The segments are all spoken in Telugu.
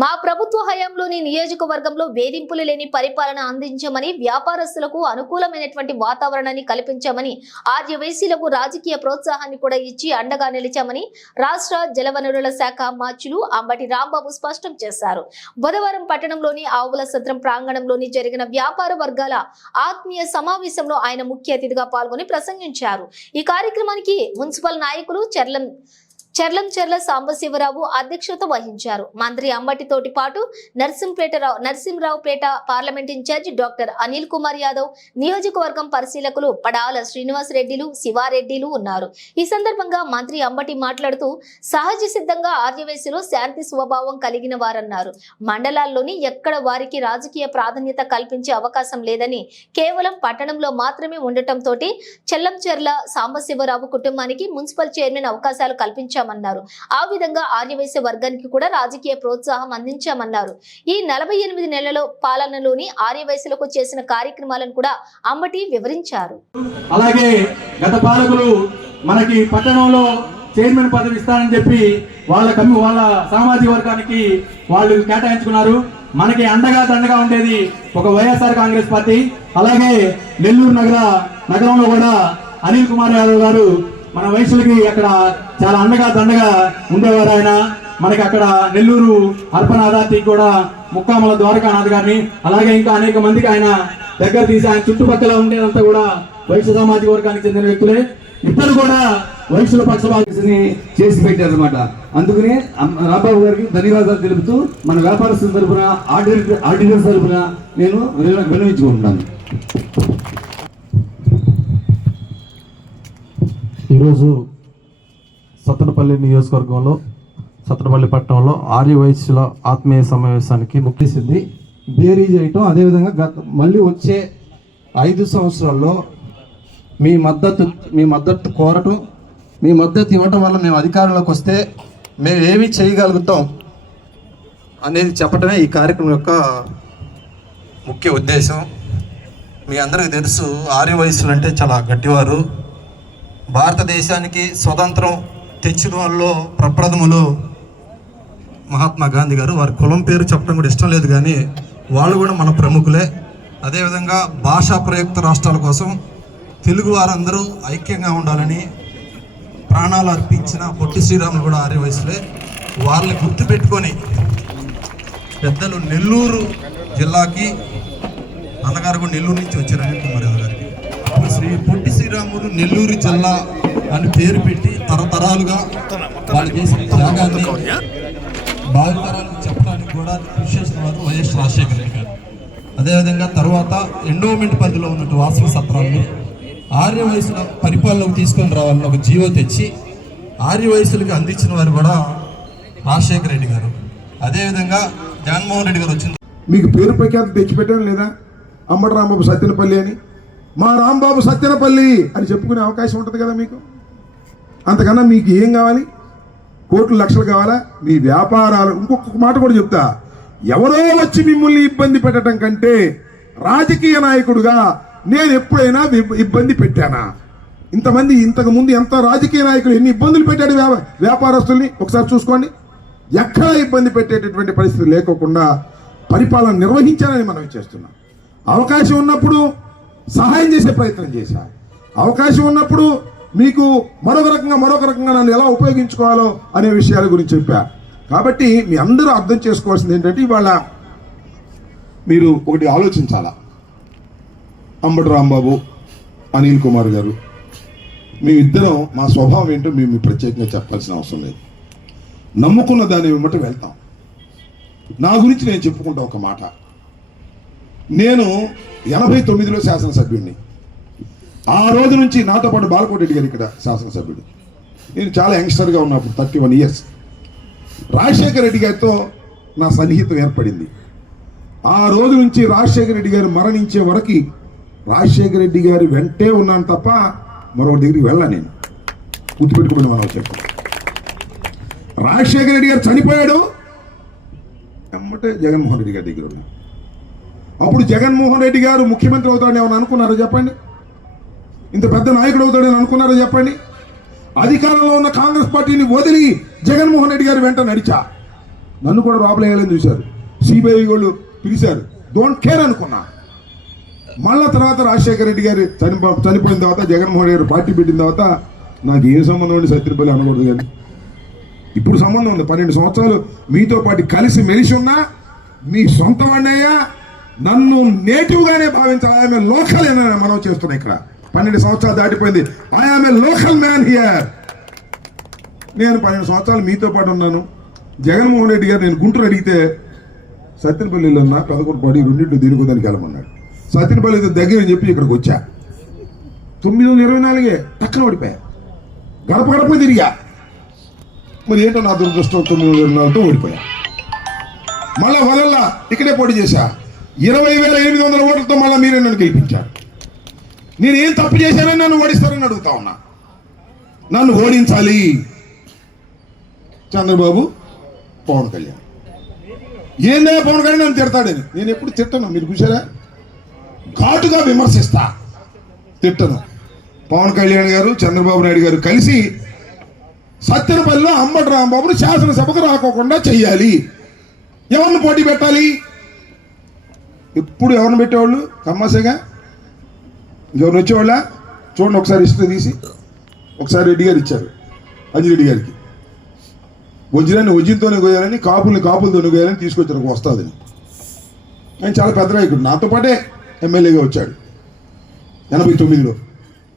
మా ప్రభుత్వ హయాంలోని నియోజకవర్గంలో వేధింపులు లేని పరిపాలన అందించామని, వ్యాపారస్తులకు అనుకూలమైనటువంటి వాతావరణాన్ని కల్పించామని, ఆర్యవైశ్యులకు రాజకీయ ప్రోత్సాహాన్ని కూడా ఇచ్చి అండగా నిలిచామని రాష్ట్ర జలవనరుల శాఖ మార్చులు అంబటి రాంబాబు స్పష్టం చేశారు. బుధవారం పట్టణంలోని ఆవుల సత్రం ప్రాంగణంలోని జరిగిన వ్యాపార వర్గాల ఆత్మీయ సమావేశంలో ఆయన ముఖ్య అతిథిగా పాల్గొని ప్రసంగించారు. ఈ కార్యక్రమానికి మున్సిపల్ నాయకులు చర్ల సాంబశివరావు అధ్యక్షత వహించారు. మంత్రి అంబటితోటి పాటు Narasimharaopet parliament incharge doctor Anil Kumar Yadav, నియోజకవర్గం పరిశీలకులు పడాల శ్రీనివాస్ రెడ్డిలు, శివారెడ్డిలు ఉన్నారు. ఈ సందర్భంగా మంత్రి అంబటి మాట్లాడుతూ సహజ సిద్ధంగా ఆర్యవైశ్యులు శాంతి స్వభావం కలిగిన వారన్నారు. మండలాల్లోని ఎక్కడ వారికి రాజకీయ ప్రాధాన్యత కల్పించే అవకాశం లేదని, కేవలం పట్టణంలో మాత్రమే ఉండటంతో చెల్లంచెర్ల సాంబశివరావు కుటుంబానికి మున్సిపల్ చైర్మన్ అవకాశాలు కల్పించారు. ఆ విధంగా ఆర్యవైశ్య వర్గానికి కూడా రాజకీయ ప్రోత్సాహం అందించామన్నారు. ఈ 48 నెలల పాలనలోని ఆర్యవైశ్యులకు చేసిన కార్యక్రమాలను కూడా అంబటి వివరించారు. అలాగే గత పాలకులు మనకి పట్టణంలో చైర్మన్ పదవి ఇస్తానని చెప్పి వాళ్ళ సామాజిక వర్గానికి వాళ్ళు కేటాయించుకున్నారు. మనకి అండగా దండగా ఉండేది ఒక వైఎస్ఆర్ కాంగ్రెస్ పార్టీ. అలాగే నెల్లూరు నగరంలో కూడా అనిల్ కుమార్ యాదవ్ గారు మన వయసులకి అక్కడ చాలా అండగా దండగా ఉండేవారు. ఆయన మనకి అక్కడ నెల్లూరు అర్బన్ అథారిటీకి కూడా ముక్కామల ద్వారకానాథ్ గారిని, అలాగే ఇంకా అనేక మందికి ఆయన దగ్గర తీసి ఆయన చుట్టుపక్కల ఉండేదంతా కూడా వైశ్య సామాజిక వర్గానికి చెందిన వ్యక్తులే. ఇద్దరు కూడా వైశ్యుల పక్షపాతిని చేసి పెట్టారు అనమాట. అందుకనే రాంబాబు గారికి ధన్యవాదాలు తెలుపుతూ మన వ్యాపారస్తుల తరఫున ఆర్డినెన్స్ తరఫున నేను విన్నవించుకుంటున్నాను. ఈరోజు సత్తెనపల్లి నియోజకవర్గంలో సత్తెనపల్లి పట్టణంలో ఆర్యవైశ్యుల ఆత్మీయ సమావేశానికి ముఖ్యసింది బేరీ చేయటం, అదేవిధంగా మళ్ళీ వచ్చే 5 సంవత్సరాల్లో మీ మద్దతు కోరటం, మీ మద్దతు ఇవ్వటం వల్ల మేము అధికారంలోకి వస్తే మేము ఏమి చేయగలుగుతాం అనేది చెప్పడమే ఈ కార్యక్రమం యొక్క ముఖ్య ఉద్దేశం. మీ అందరికీ తెలుసు, ఆర్యవైశ్యులు అంటే చాలా గట్టివారు. భారతదేశానికి స్వతంత్రం తెచ్చిన వాళ్ళలో ప్రప్రథములు మహాత్మా గాంధీ గారు. వారి కులం పేరు చెప్పడం కూడా ఇష్టం లేదు, కానీ వాళ్ళు కూడా మన ప్రముఖులే. అదేవిధంగా భాషా ప్రయుక్త రాష్ట్రాల కోసం తెలుగు వారందరూ ఐక్యంగా ఉండాలని ప్రాణాలు అర్పించిన పొట్టి శ్రీరాములు కూడా ఆర్యవైశ్యులే. వాళ్ళని గుర్తుపెట్టుకొని పెద్దలు నెల్లూరు జిల్లాకి, అన్నగారు కూడా నెల్లూరు నుంచి వచ్చారు అనిల్ కుమార్ యాదవ్ గారికి. పొట్టి శ్రీరాములు నెల్లూరు జిల్లా అని పేరు పెట్టి తరతరాలుగా వాళ్ళు చేసిన త్యాగాన్ని భావితరాలకు చెప్పడానికి కూడా కృషి చేసిన వారు వైఎస్ రాజశేఖర రెడ్డి గారు. అదేవిధంగా తర్వాత ఎండోమెంట్ పరిధిలో ఉన్నట్టు వాసవి సత్రాలను ఆర్యవైశ్యుల పరిపాలనకు తీసుకొని రావాలని ఒక జీవో తెచ్చి ఆర్యవైశ్యులకు అందించిన వారు కూడా రాజశేఖర రెడ్డి గారు. అదేవిధంగా జగన్మోహన్ రెడ్డి గారు వచ్చింది. మీకు పేరు ప్రఖ్యాతి తెచ్చిపెట్టాను లేదా? అంబటి రాంబాబు సత్తెనపల్లి అని, మా రాంబాబు సత్తెనపల్లి అని చెప్పుకునే అవకాశం ఉంటుంది కదా మీకు. అంతకన్నా మీకు ఏం కావాలి? కోట్లు లక్షలు కావాలా? మీ వ్యాపారాలు. ఇంకొక మాట కూడా చెప్తా, ఎవరో వచ్చి మిమ్మల్ని ఇబ్బంది పెట్టడం కంటే రాజకీయ నాయకుడుగా నేను ఎప్పుడైనా ఇబ్బంది పెట్టానా? ఇంతకు ముందు ఎంత రాజకీయ నాయకులు ఎన్ని ఇబ్బందులు పెట్టాడు వ్యాపారస్తుల్ని ఒకసారి చూసుకోండి. ఎక్కడా ఇబ్బంది పెట్టేటటువంటి పరిస్థితి లేకోకుండా పరిపాలన నిర్వహించాలని మనం చేస్తున్నాం. అవకాశం ఉన్నప్పుడు సహాయం చేసే ప్రయత్నం చేశా, అవకాశం ఉన్నప్పుడు మీకు మరొక రకంగా నన్ను ఎలా ఉపయోగించుకోవాలో అనే విషయాల గురించి చెప్పా. కాబట్టి మీ అందరూ అర్థం చేసుకోవాల్సింది ఏంటంటే, ఇవాళ మీరు ఒకటి ఆలోచించాలా. అంబటి రాంబాబు, అనిల్ కుమార్ గారు, మీ ఇద్దరం మా స్వభావం ఏంటో మేము ప్రత్యేకంగా చెప్పాల్సిన అవసరం లేదు. నమ్ముకున్న దాన్ని వెంబట వెళ్తాం. నా గురించి నేను చెప్పుకుంటా ఒక మాట. నేను 89లో శాసనసభ్యుడిని. ఆ రోజు నుంచి నాతో పాటు బాలకోటి రెడ్డి గారు ఇక్కడ శాసనసభ్యుడు. నేను చాలా యంగ్స్టర్గా ఉన్నప్పుడు 31 ఇయర్స్ రాజశేఖర రెడ్డి గారితో నా సన్నిహితం ఏర్పడింది. ఆ రోజు నుంచి రాజశేఖర రెడ్డి గారు మరణించే వరకు రాజశేఖర రెడ్డి గారి వెంటే ఉన్నాను తప్ప మరో దగ్గరికి వెళ్ళా. నేను గుర్తుపెట్టుకుని మనం చెప్పాం. రాజశేఖర రెడ్డి గారు చనిపోయాడు ఎమ్మటే జగన్మోహన్ రెడ్డి గారి దగ్గర ఉన్నా. అప్పుడు జగన్మోహన్ రెడ్డి గారు ముఖ్యమంత్రి అవుతాడని ఏమని అనుకున్నారో చెప్పండి? ఇంత పెద్ద నాయకుడు అవుతాడని అనుకున్నారో చెప్పండి? అధికారంలో ఉన్న కాంగ్రెస్ పార్టీని వదిలి జగన్మోహన్ రెడ్డి గారి వెంట నడిచా. నన్ను కూడా లోపలేయాలని చూశారు. సిబిఐ వాళ్ళు పిలిచారు, డోంట్ కేర్ అనుకున్నా. మళ్ళా తర్వాత రాజశేఖర రెడ్డి గారు చనిపోయిన తర్వాత, జగన్మోహన్ రెడ్డి గారు పార్టీ పెట్టిన తర్వాత నాకు ఏం సంబంధం అండి సత్యనపల్లి అనకూడదు, కానీ ఇప్పుడు సంబంధం ఉంది. 12 సంవత్సరాలు మీతో పాటు కలిసి మెలిసి ఉన్నా, మీ సొంత వాడినయ్యా, నన్ను నేటివ్గానే భావించాలి. ఆమె లోకల్ మనం చేస్తున్నాం ఇక్కడ. 12 సంవత్సరాలు దాటిపోయింది. I'm a local man here. నేను 12 సంవత్సరాలు మీతో పాటు ఉన్నాను. జగన్మోహన్ రెడ్డి గారు నేను గుంటూరు అడిగితే సత్యనపల్లిలో ఉన్న పెదకొండపాడి రెండింటిలో దీనికోదానికి వెళ్ళమన్నాడు. సత్యనపల్లి దగ్గర అని చెప్పి ఇక్కడికి వచ్చా. 924 టక్కన ఓడిపోయా. గడప గడప తిరిగా. మరి ఏంటో నా దురదృష్టం, 924తో ఓడిపోయా. మళ్ళా వదల్లా ఇక్కడే పోటీ చేశా. 20,800 ఓట్లతో మళ్ళీ మీరే నన్ను గెలిపించారు. నేను ఏం తప్పు చేశానని నన్ను ఓడిస్తారని అడుగుతా ఉన్నా. నన్ను ఓడించాలి చంద్రబాబు, పవన్ కళ్యాణ్. ఏందా పవన్ కళ్యాణ్ నన్ను తిడతాడని. నేను ఎప్పుడు తిట్టను, మీరు చూసారా? ఘాటుగా విమర్శిస్తా, తిట్టను. పవన్ కళ్యాణ్ గారు, చంద్రబాబు నాయుడు గారు కలిసి సత్యనపల్లిలో అంబటి రాంబాబుని శాసనసభకు రాకోకుండా చెయ్యాలి. ఎవరిని పోటీ పెట్టాలి? ఎప్పుడు ఎవరిని పెట్టేవాళ్ళు? కమ్మాసేగా. ఇంకెవరిని వచ్చేవాళ్ళ? చూడండి ఒకసారి హిస్టరీ తీసి. ఒకసారి రెడ్డి గారు ఇచ్చారు అంజిరెడ్డి గారికి. వజ్రాన్ని వజ్రంతోనే కోయాలని, కాపులతోనే కోయాలని తీసుకొచ్చారు వస్తుందని. ఆయన చాలా పెద్ద నాయకుడు, నాతో పాటే ఎమ్మెల్యేగా వచ్చాడు 89లో.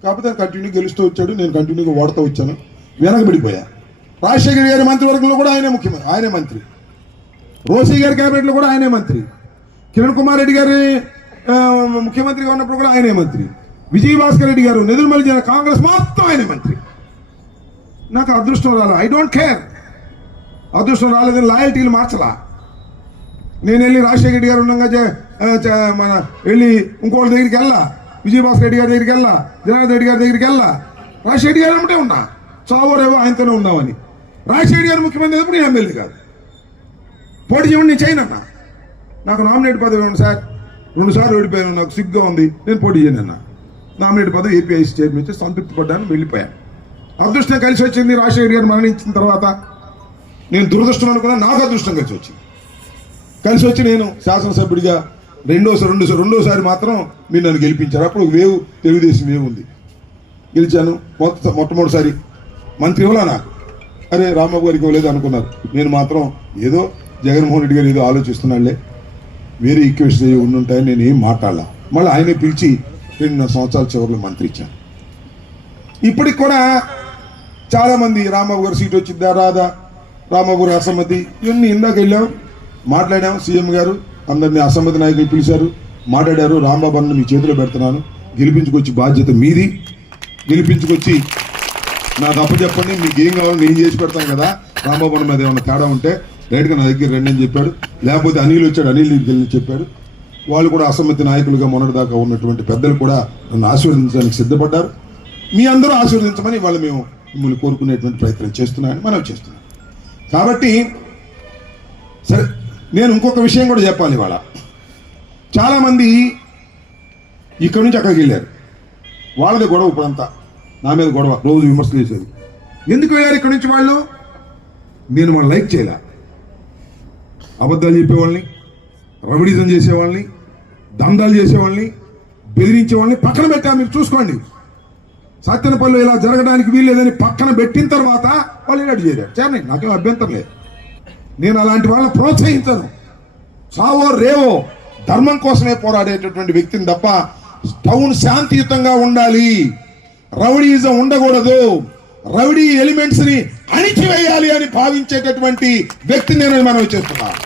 కాకపోతే కంటిన్యూ గెలుస్తూ వచ్చాడు, నేను కంటిన్యూగా ఓడుతూ వచ్చాను. వెనకబడిపోయా. రాజశేఖర్ గారి మంత్రివర్గంలో కూడా ఆయనే ముఖ్యమంత్రి, ఆయనే మంత్రి. రోసీ గారి క్యాబినెట్లో కూడా ఆయనే మంత్రి. కిరణ్ కుమార్ రెడ్డి గారి ముఖ్యమంత్రిగా ఉన్నప్పుడు కూడా ఆయనే మంత్రి. విజయభాస్కర్ రెడ్డి గారు, నెదురుమల్లి జిల్లా కాంగ్రెస్ మొత్తం ఆయనే మంత్రి. నాకు అదృష్టం రాలే. I don't care. అదృష్టం రాలేదని లాయల్టీలు మార్చలా. నేను వెళ్ళి రాజశేఖర రెడ్డి గారు ఉండగా మన వెళ్ళి ఇంకోటి దగ్గరికి వెళ్ళా, విజయభాస్కర్ రెడ్డి గారి దగ్గరికి వెళ్ళా, జనార్దన్ రెడ్డి గారి దగ్గరికి వెళ్ళా. రాజశేఖర రెడ్డి గారు అంటే ఉన్నా, చావోరేవో ఆయనతోనే ఉన్నామని. రాజశేఖర రెడ్డి గారు ముఖ్యమంత్రి అయినప్పుడు నేను ఎమ్మెల్యే కాదు. పోటీ చేయమని నేను చేయనన్నా. నాకు నామినేట్ పదవి ఇవ్వండి సార్, 2 సార్లు ఓడిపోయాను, నాకు సిగ్గుగా ఉంది, నేను పోటీ చేయనన్నా. నామినేట్ పదవి ఏపీఐసీ చైర్మన్ ఇచ్చి సంతృప్తి పడ్డాను, వెళ్ళిపోయాను. అదృష్టం కలిసి వచ్చింది. రాజశేఖర గారు మరణించిన తర్వాత నేను దురదృష్టం అనుకున్నా, నాకు అదృష్టం కలిసి వచ్చింది. కలిసి వచ్చి నేను శాసనసభ్యుడిగా రెండోసారి మాత్రం మీరు నన్ను గెలిపించారు. అప్పుడు వేవ్ తెలుగుదేశం వేవ్ ఉంది, గెలిచాను. మొట్టమొదటిసారి మంత్రి ఇవ్వలా నాకు. అరే రాంబాబు గారికి ఇవ్వలేదు అనుకున్నారు. నేను మాత్రం ఏదో జగన్మోహన్ రెడ్డి గారు ఏదో ఆలోచిస్తున్నాడులే, వేరే ఈక్వేషన్ ఉండుంటాయని నేను ఏం మాట్లాడలా. మళ్ళీ ఆయనే పిలిచి 2 సంవత్సరాల చివరిలో మంత్రి ఇచ్చాను. ఇప్పటికి కూడా చాలామంది రాంబాబు గారు సీట్ వచ్చిద్దా రాదా, రాంబాబు గారు అసమ్మతి, ఇవన్నీ ఇందాక వెళ్ళాం, మాట్లాడాం. సీఎం గారు అందరినీ అసమ్మతి నాయకులు పిలిచారు, మాట్లాడారు. రాంబాబు అన్న మీ చేతిలో పెడుతున్నాను, గెలిపించుకొచ్చి బాధ్యత మీది, గెలిపించుకొచ్చి నాకు అప్పచెప్పండి, మీకు ఏం కావాలో నేను చేసి పెడతాను కదా. రాంబాబు అన్న మీద ఏమైనా తేడా ఉంటే డైరెక్ట్గా నా దగ్గర రండి అని చెప్పాడు. లేకపోతే అనిల్ వచ్చాడు, అనిల్ దగ్గరికి వెళ్ళి చెప్పాడు. వాళ్ళు కూడా అసమ్మతి నాయకులుగా మొన్నటిదాకా ఉన్నటువంటి పెద్దలు కూడా నన్ను ఆశీర్వదించడానికి సిద్ధపడ్డారు. మీ అందరూ ఆశీర్వదించమని వాళ్ళు మేము మిమ్మల్ని కోరుకునేటువంటి ప్రయత్నం చేస్తున్నామని మనం చేస్తున్నాం. కాబట్టి సరే, నేను ఇంకొక విషయం కూడా చెప్పాలి. ఇవాళ చాలామంది ఇక్కడి నుంచి అక్కడికి వెళ్ళారు, వాళ్ళదే గొడవ. ఇప్పుడంతా నా మీద గొడవ, రోజు విమర్శలు చేసేది. ఎందుకు వెళ్ళారు ఇక్కడి నుంచి వాళ్ళు? నేను వాళ్ళు లైక్ చేయలే. అబద్ధాలు చెప్పేవాళ్ళని, రౌడీజం చేసేవాళ్ళని, దందాలు చేసేవాళ్ళని, బెదిరించేవాళ్ళని పక్కన పెట్టా. మీరు చూసుకోండి, సత్యనపల్లిలో ఇలా జరగడానికి వీల్లేదని పక్కన పెట్టిన తర్వాత వాళ్ళు ఇలా చేరారు. చేరండి, నాకేం అభ్యంతరం లేదు. నేను అలాంటి వాళ్ళని ప్రోత్సహించను. సావో రేవో ధర్మం కోసమే పోరాడేటటువంటి వ్యక్తిని తప్ప టౌన్ శాంతియుతంగా ఉండాలి, రౌడీజం ఉండకూడదు, రౌడీ ఎలిమెంట్స్ ని అణిచివేయాలి అని భావించేటటువంటి వ్యక్తిని నేను మనం చేస్తున్నాను.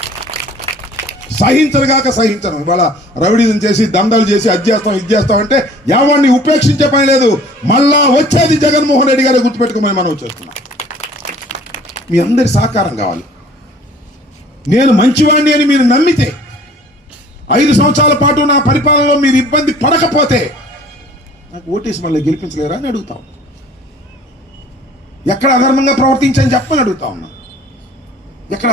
సహించరుగాక సహించను. ఇవాళ రౌడీజం చేసి దందాలు చేసి అది చేస్తాం ఇది చేస్తాం అంటే ఎవరిని ఉపేక్షించే పని లేదు. మళ్ళా వచ్చేది జగన్మోహన్ రెడ్డి గారు, గుర్తుపెట్టుకోమని మనం చేస్తున్నాం. మీ అందరి సహకారం కావాలి. నేను మంచివాడిని అని మీరు నమ్మితే, 5 సంవత్సరాల పాటు నా పరిపాలనలో మీరు ఇబ్బంది పడకపోతే నాకు ఓటేసి మళ్ళీ గెలిపించలేరా అని అడుగుతాం. ఎక్కడ అధర్మంగా ప్రవర్తించని చెప్పని అడుగుతా ఉన్నా. ఎక్కడ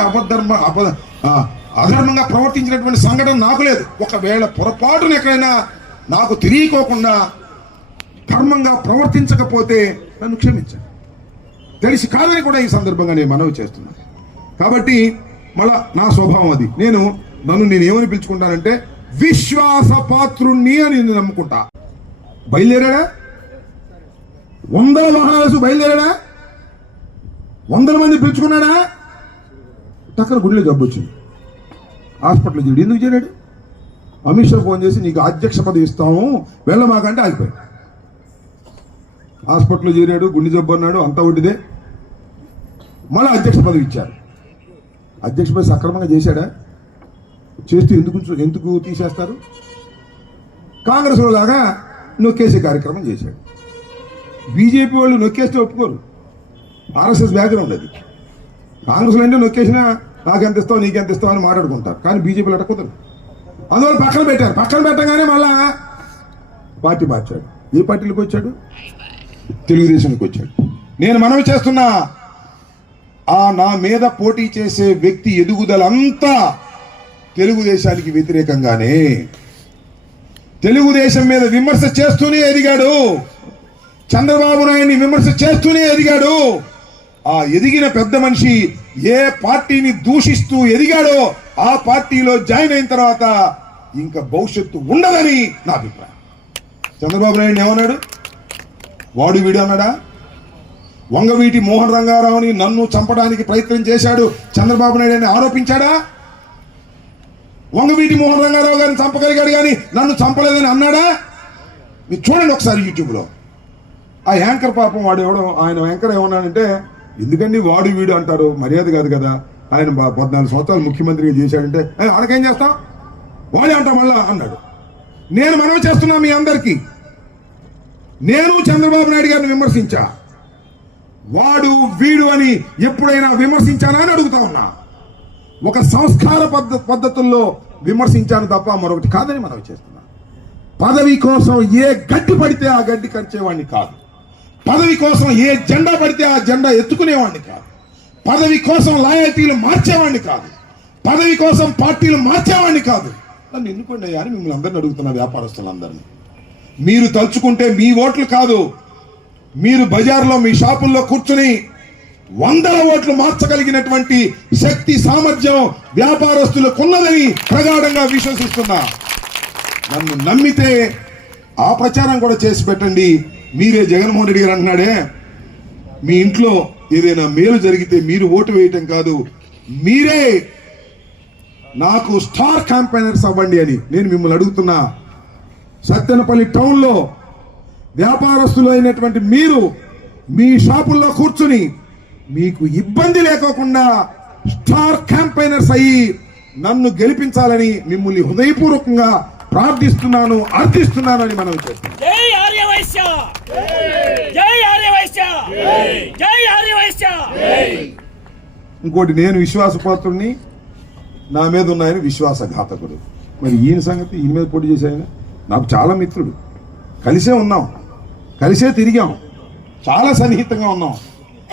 అధర్మంగా ప్రవర్తించినటువంటి సంఘటన నాకు లేదు. ఒకవేళ పొరపాటున ఎక్కడైనా నాకు తెలియకోకుండా ధర్మంగా ప్రవర్తించకపోతే నన్ను క్షమించండి. తెలిసి కాదని కూడా ఈ సందర్భంగా నేను మనవి చేస్తున్నాను. కాబట్టి మళ్ళా నా స్వభావం అది. నన్ను ఏమని పిలుచుకుంటానంటే విశ్వాసపాత్రుణ్ణి అని నేను నమ్ముకుంటా. బయలుదేరాడా, 100 వాహనాలు బయలుదేరాడా, 100 మంది పిలుచుకున్నాడా, టక్కన గుండెలో జబ్బు వచ్చింది, హాస్పిటల్ చేడు. ఎందుకు చేరాడు? అమిత్ షా ఫోన్ చేసి నీకు అధ్యక్ష పదవి ఇస్తాము వెళ్ళమాకంటే ఆగిపోయాడు. హాస్పిటల్లో చేరాడు, గుండె జబ్బు అన్నాడు, అంతా ఒకటిదే. మళ్ళీ అధ్యక్ష పదవి ఇచ్చారు. అధ్యక్ష పదవి సక్రమంగా చేశాడా? చేస్తూ ఎందుకు తీసేస్తారు? కాంగ్రెస్ లాగా నొక్కేసే కార్యక్రమం చేశాడు. బీజేపీ వాళ్ళు నొక్కేస్తే ఒప్పుకోరు, ఆర్ఎస్ఎస్ బ్యాక్గ్రౌండ్ అది. కాంగ్రెస్ అంటే నొక్కేసినా నాకెంత ఇస్తావు నీకెంత ఇస్తావు అని మాట్లాడుకుంటారు, కానీ బీజేపీలో అట్ట కుదరదు. అందువల్ల పక్కన పెట్టారు. పక్కన పెట్టగానే మళ్ళా పార్టీ మార్చాడు. ఏ పార్టీలకు వచ్చాడు? తెలుగుదేశానికి వచ్చాడు. నేను మనవి చేస్తున్నా, నా మీద పోటీ చేసే వ్యక్తి ఎదుగుదలంతా తెలుగుదేశానికి వ్యతిరేకంగానే, తెలుగుదేశం మీద విమర్శ చేస్తూనే ఎదిగాడు. చంద్రబాబు నాయుడిని విమర్శ చేస్తూనే ఎదిగాడు. ఆ ఎదిగిన పెద్ద మనిషి ఏ పార్టీని దూషిస్తూ ఎదిగాడో ఆ పార్టీలో జాయిన్ అయిన తర్వాత ఇంకా భవిష్యత్తు ఉండదని నా అభిప్రాయం. చంద్రబాబు నాయుడు ఏమన్నాడు? వాడు వీడు అన్నాడా? వంగవీటి మోహన్ రంగారావుని నన్ను చంపడానికి ప్రయత్నం చేశాడు చంద్రబాబు నాయుడు అని ఆరోపించాడా? వంగవీటి మోహన్ రంగారావు గారిని చంపగలిగాడు కానీ నన్ను చంపలేదని అన్నాడా? మీరు చూడండి ఒకసారి యూట్యూబ్లో. ఆ యాంకర్ పాపం వాడు ఆయన యాంకర్ ఏమన్నాడంటే, ఎందుకండి వాడు వీడు అంటారు, మర్యాద కాదు కదా, ఆయన 14 సంవత్సరాలు ముఖ్యమంత్రిగా చేశాడంటే ఆడకేం చేస్తాం, వాడే అంటాం మళ్ళా అన్నాడు. నేను మనవి చేస్తున్నా మీ అందరికీ, నేను చంద్రబాబు నాయుడు గారిని విమర్శించా, వాడు వీడు అని ఎప్పుడైనా విమర్శించానా అని అడుగుతా ఉన్నా. ఒక సంస్కార పద్ధతుల్లో విమర్శించాను తప్ప మరొకటి కాదని మనవి చేస్తున్నా. పదవి కోసం ఏ గడ్డి పడితే ఆ గడ్డి కరిచేవాడిని కాదు. పదవి కోసం ఏ జెండా పడితే ఆ జెండా ఎత్తుకునేవాడిని కాదు. పదవి కోసం లాయల్టీలు మార్చేవాడిని కాదు. పదవి కోసం పార్టీలు మార్చేవాడిని కాదు. నన్ను ఎన్నుకోండి అయ్యా అని మిమ్మల్ని అందరిని అడుగుతున్నా, వ్యాపారస్తులందరినీ. మీరు తలుచుకుంటే మీ ఓట్లు కాదు, మీరు బజార్లో మీ షాపుల్లో కూర్చుని 100 ఓట్లు మార్చగలిగినటువంటి శక్తి సామర్థ్యం వ్యాపారస్తులకు ఉన్నదని ప్రగాఢంగా విశ్వసిస్తున్నా. నన్ను నమ్మితే ఆ ప్రచారం కూడా చేసి పెట్టండి. మీరే జగన్మోహన్ రెడ్డి గారు అంటున్నాడే, మీ ఇంట్లో ఏదైనా మేలు జరిగితే మీరు ఓటు వేయటం కాదు, మీరే నాకు స్టార్ క్యాంపెయినర్స్ అవ్వండి అని నేను మిమ్మల్ని అడుగుతున్నా. సత్తెనపల్లి టౌన్లో వ్యాపారస్తులు అయినటువంటి మీరు మీ షాపుల్లో కూర్చుని మీకు ఇబ్బంది లేకోకుండా స్టార్ క్యాంపెయినర్స్ అయ్యి నన్ను గెలిపించాలని మిమ్మల్ని హృదయపూర్వకంగా ప్రార్థిస్తున్నాను, అర్థిస్తున్నానని మనం చేస్తున్నాం. ఇంకోటి, నేను విశ్వాసపాత్రుడిని, నా మీద ఉన్నాయని విశ్వాసఘాతకుడు. మరి ఈయన సంగతి, ఈయన మీద పోటీ చేశాయన నాకు చాలా మిత్రుడు, కలిసే ఉన్నాం, కలిసే తిరిగాం, చాలా సన్నిహితంగా ఉన్నాం,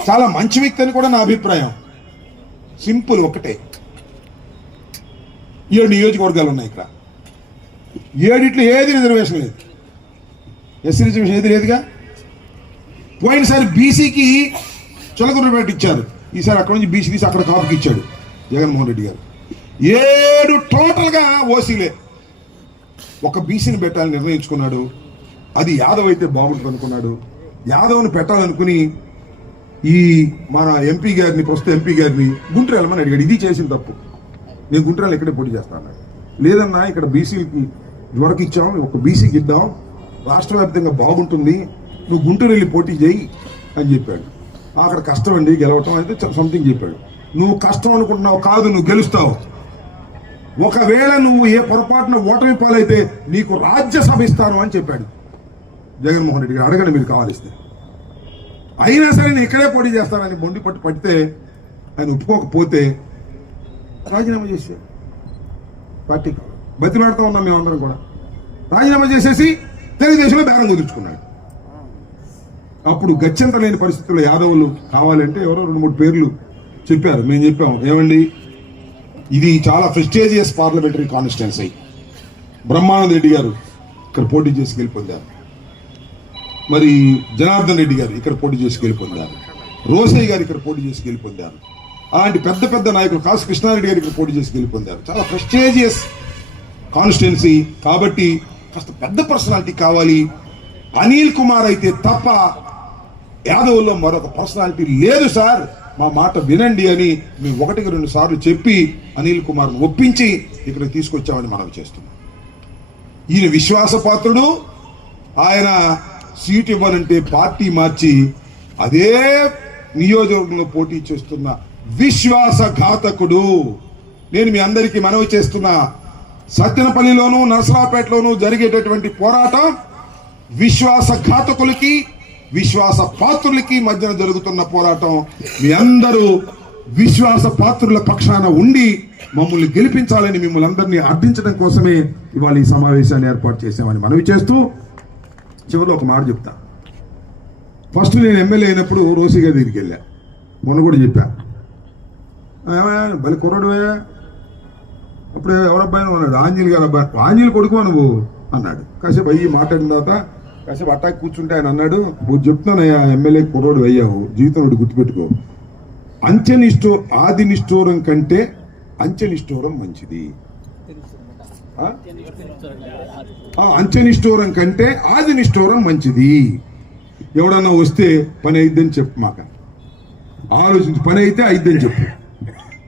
చాలా మంచి వ్యక్తి అని కూడా నా అభిప్రాయం. సింపుల్ ఒకటే, 7 నియోజకవర్గాలు ఉన్నాయి ఇక్కడ, 7 ఏది రిజర్వేషన్ లేదు, ఎస్సీ రిజర్వేషన్ ఏది లేదుగా. పోయినసారి బీసీకి చులకూరుపేట ఇచ్చారు, ఈసారి అక్కడ నుంచి బీసీ తీసి అక్కడ కాపుకి ఇచ్చాడు జగన్మోహన్ రెడ్డి గారు. 7 టోటల్గా ఓసీలే. ఒక బీసీని పెట్టాలని నిర్ణయించుకున్నాడు. అది యాదవ్ అయితే బాగుంటుంది అనుకున్నాడు. యాదవ్ని పెట్టాలనుకుని ఈ మన ఎంపీ గారిని, ప్రస్తుత ఎంపీ గారిని గుంటూరు వెళ్ళమని అడిగాడు. ఇది చేసిన తప్పు, నేను గుంటూరు ఇక్కడే పోటీ చేస్తాను. లేదన్నా ఇక్కడ బీసీలకి ఇదివరకు ఇచ్చాం, ఒక బీసీకి ఇద్దాం, రాష్ట్ర వ్యాప్తంగా బాగుంటుంది, నువ్వు గుంటూరు వెళ్ళి పోటీ చేయి అని చెప్పాడు. అక్కడ కష్టం అండి గెలవటం అయితే సంథింగ్ చెప్పాడు. నువ్వు కష్టం అనుకుంటున్నావు కాదు, నువ్వు గెలుస్తావు. ఒకవేళ నువ్వు ఏ పొరపాటున ఓటమి పాలైతే నీకు రాజ్యసభ ఇస్తాను అని చెప్పాడు జగన్మోహన్ రెడ్డి గారు. అడగండి మీరు కావాలిస్తే. అయినా సరే నేను ఇక్కడే పోటీ చేస్తానని మొండి పట్టు పడితే ఆయన ఒప్పుకోకపోతే రాజీనామా చేశాడు. పార్టీకి బతిలాడుతూ ఉన్నాం మేమందరం కూడా. రాజీనామా చేసేసి తెలుగుదేశంలో బేరం కుదుర్చుకున్నాడు. అప్పుడు గత్యంతరం లేని పరిస్థితుల్లో యాదవులు కావాలంటే ఎవరో 2-3 పేర్లు చెప్పారు. మేము చెప్పాము, ఏమండి ఇది చాలా prestigious parliamentary constituency, Brahmananda Reddy గారు ఇక్కడ పోటీ చేసి గెలుపొందారు, మరి జనార్దన్ రెడ్డి గారు ఇక్కడ పోటీ చేసి గెలుపొందారు, రోసయ్య గారు ఇక్కడ పోటీ చేసి గెలుపొందారు. అలాంటి పెద్ద పెద్ద నాయకులు కాసు కృష్ణారెడ్డి గారికి పోటీ చేసి గెలుపొందారు. చాలా ప్రెస్టీజియస్ కాన్స్టిట్యున్సీ కాబట్టి కాస్త పెద్ద పర్సనాలిటీ కావాలి. అనిల్ కుమార్ అయితే తప్ప యాదవ్లో మరొక పర్సనాలిటీ లేదు సార్, మా మాట వినండి అని మేము 1-2 సార్లు చెప్పి అనిల్ కుమార్ను ఒప్పించి ఇక్కడికి తీసుకొచ్చామని మనం చేస్తున్నాం. ఈయన విశ్వాసపాత్రుడు. ఆయన సీటు ఇవ్వనంటే పార్టీ మార్చి అదే నియోజకవర్గంలో పోటీ చేస్తున్న విశ్వాసఘాతకుడు. నేను మీ అందరికీ మనవి చేస్తున్నా, సత్తెనపల్లిలోను నరసరావుపేటలోను జరిగేటటువంటి పోరాటం విశ్వాసఘాతకులకి విశ్వాస పాత్రులకి మధ్యన జరుగుతున్న పోరాటం. మీ అందరూ విశ్వాస పాత్రుల పక్షాన ఉండి మమ్మల్ని గెలిపించాలని మిమ్మల్ని అందరినీ అర్థించడం కోసమే ఇవాళ ఈ సమావేశాన్ని ఏర్పాటు చేశామని మనవి చేస్తూ చివరిలో ఒక మాట చెప్తా. ఫస్ట్ నేను ఎమ్మెల్యే అయినప్పుడు రోసి గారి దగ్గరికి వెళ్ళా, మొన్న కూడా చెప్పా, బలి కుర్రాడువే, అప్పుడు ఎవరబ్బాయి అన్నాడు, ఆంజనేయులు గారు అబ్బాయి, ఆంజనేయులు కొడుకు నువ్వు అన్నాడు. కాసేపు అయ్యి మాట్లాడిన తర్వాత కాసేపు అట్టాకి కూర్చుంటే ఆయన అన్నాడు, నువ్వు చెప్తున్నానయ్యా ఎమ్మెల్యే కుర్రాడు అయ్యావు, జీవితం ఒకటి గుర్తుపెట్టుకో, ఆది నిష్ఠూరం కంటే అంచెనిష్ఠూరం మంచిది. అంచెనిష్ఠూరం కంటే ఆది నిష్ఠూరం మంచిది. ఎవడన్నా వస్తే పని అయిద్దని చెప్పు, మాక ఆలోచించి పని అయితే అయిద్దని చెప్పు,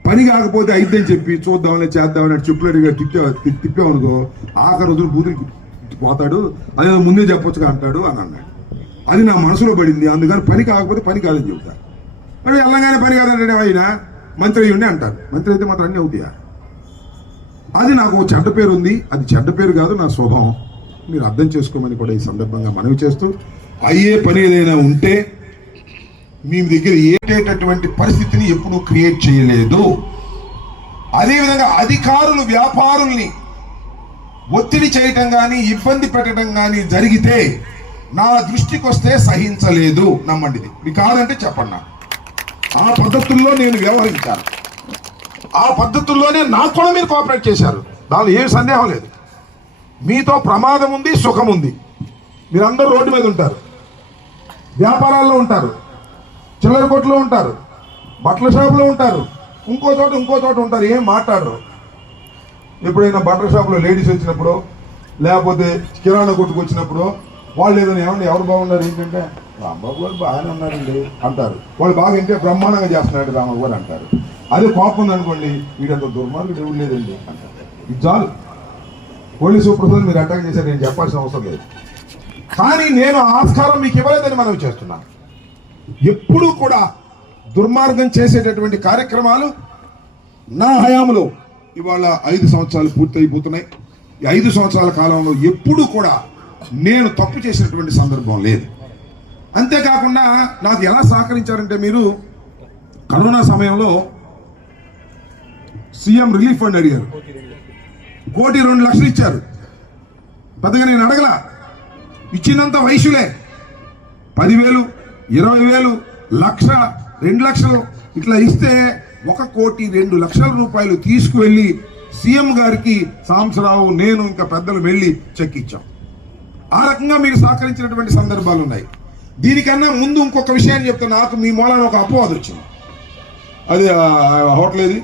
పని కాకపోతే అయిద్దని చెప్పి చూద్దామని చేద్దామని చెప్పులేడుగా తిప్పామనుకో ఆఖరి రోజులు బూతులు పోతాడు, అదే ముందే చెప్పొచ్చుగా అంటాడు అని అన్నాడు. అది నా మనసులో పడింది. అందుకని పని కాకపోతే పని కాదని చెబుతారు. మరి వెళ్ళగానే పని కాదంటే ఆయన మంత్రి అయ్యి ఉండి అంటారు, మంత్రి అయితే మాత్రం అన్నీ అవుతాయా? అది నాకు చెడ్డ పేరు ఉంది. అది చెడ్డ పేరు కాదు, నా స్వభావం. మీరు అర్థం చేసుకోమని కూడా ఈ సందర్భంగా మనవి చేస్తూ, అయ్యే పని ఏదైనా ఉంటే మీ దగ్గర ఏటేటటువంటి పరిస్థితిని ఎప్పుడూ క్రియేట్ చేయలేదు. అదేవిధంగా అధికారులు వ్యాపారుల్ని ఒత్తిడి చేయటం కానీ ఇబ్బంది పెట్టడం కానీ జరిగితే నా దృష్టికి వస్తే సహించలేదు. నమ్మండి, ఇది కాదంటే చెప్పండి. ఆ పద్ధతుల్లో నేను వ్యవహరించాను, ఆ పద్ధతుల్లోనే నాకు కూడా మీరు కోఆపరేట్ చేశారు, దానిలో ఏం సందేహం లేదు. మీతో ప్రమాదం ఉంది, సుఖం ఉంది. మీరందరూ రోడ్డు మీద ఉంటారు, వ్యాపారాల్లో ఉంటారు, చిల్లర కొట్లో ఉంటారు, బట్టల షాపులో ఉంటారు, ఇంకో చోట ఉంటారు, ఏం మాట్లాడరు. ఎప్పుడైనా బట్టల షాపులో లేడీస్ వచ్చినప్పుడు లేకపోతే కిరాణా కొట్టుకు వచ్చినప్పుడు వాళ్ళు ఏదైనా ఏమండి ఎవరు బాగున్నారు ఏంటంటే రాంబాబు గారు బాగానే ఉన్నారండి అంటారు. వాళ్ళు బాగా ఇంటే బ్రహ్మాండంగా చేస్తున్నాడు రాంబాబు గారు అంటారు. అదే కోపం ఉందనుకోండి, వీడంత దుర్మార్గుడు ఎవరు లేదండి అంటారు. ఇది చాలు. పోలీసు సూపర్ మీరు అటాక్ చేశారు, నేను చెప్పాల్సిన అవసరం లేదు. కానీ నేను ఆస్కారం మీకు ఇవ్వలేదని మనవి చేస్తున్నాను. ఎప్పుడూ కూడా దుర్మార్గం చేసేటటువంటి కార్యక్రమాలు నా హయాంలో ఇవాళ 5 సంవత్సరాలు పూర్తయిపోతున్నాయి. ఈ 5 సంవత్సరాల కాలంలో ఎప్పుడూ కూడా నేను తప్పు చేసినటువంటి సందర్భం లేదు. అంతేకాకుండా నాకు ఎలా సహకరించారంటే, మీరు కరోనా సమయంలో సీఎం రిలీఫ్ ఫండ్ అడిగారు, 1,02,00,000 ఇచ్చారు. పెద్దగా నేను అడగల, ఇచ్చినంత వయసులే 10,000, 20,000, 1,00,000, 2,00,000 ఇట్లా ఇస్తే 1,02,00,000 రూపాయలు తీసుకువెళ్ళి సీఎం గారికి సాంబశివరావు, నేను ఇంకా పెద్దలు వెళ్ళి చెక్ ఇచ్చాం. ఆ రకంగా మీరు సహకరించినటువంటి సందర్భాలు ఉన్నాయి. దీనికన్నా ముందు ఇంకొక విషయాన్ని చెప్తే, నాకు మీ మూలాన ఒక అపవాదం వచ్చింది. అది హోటల్ ఏది,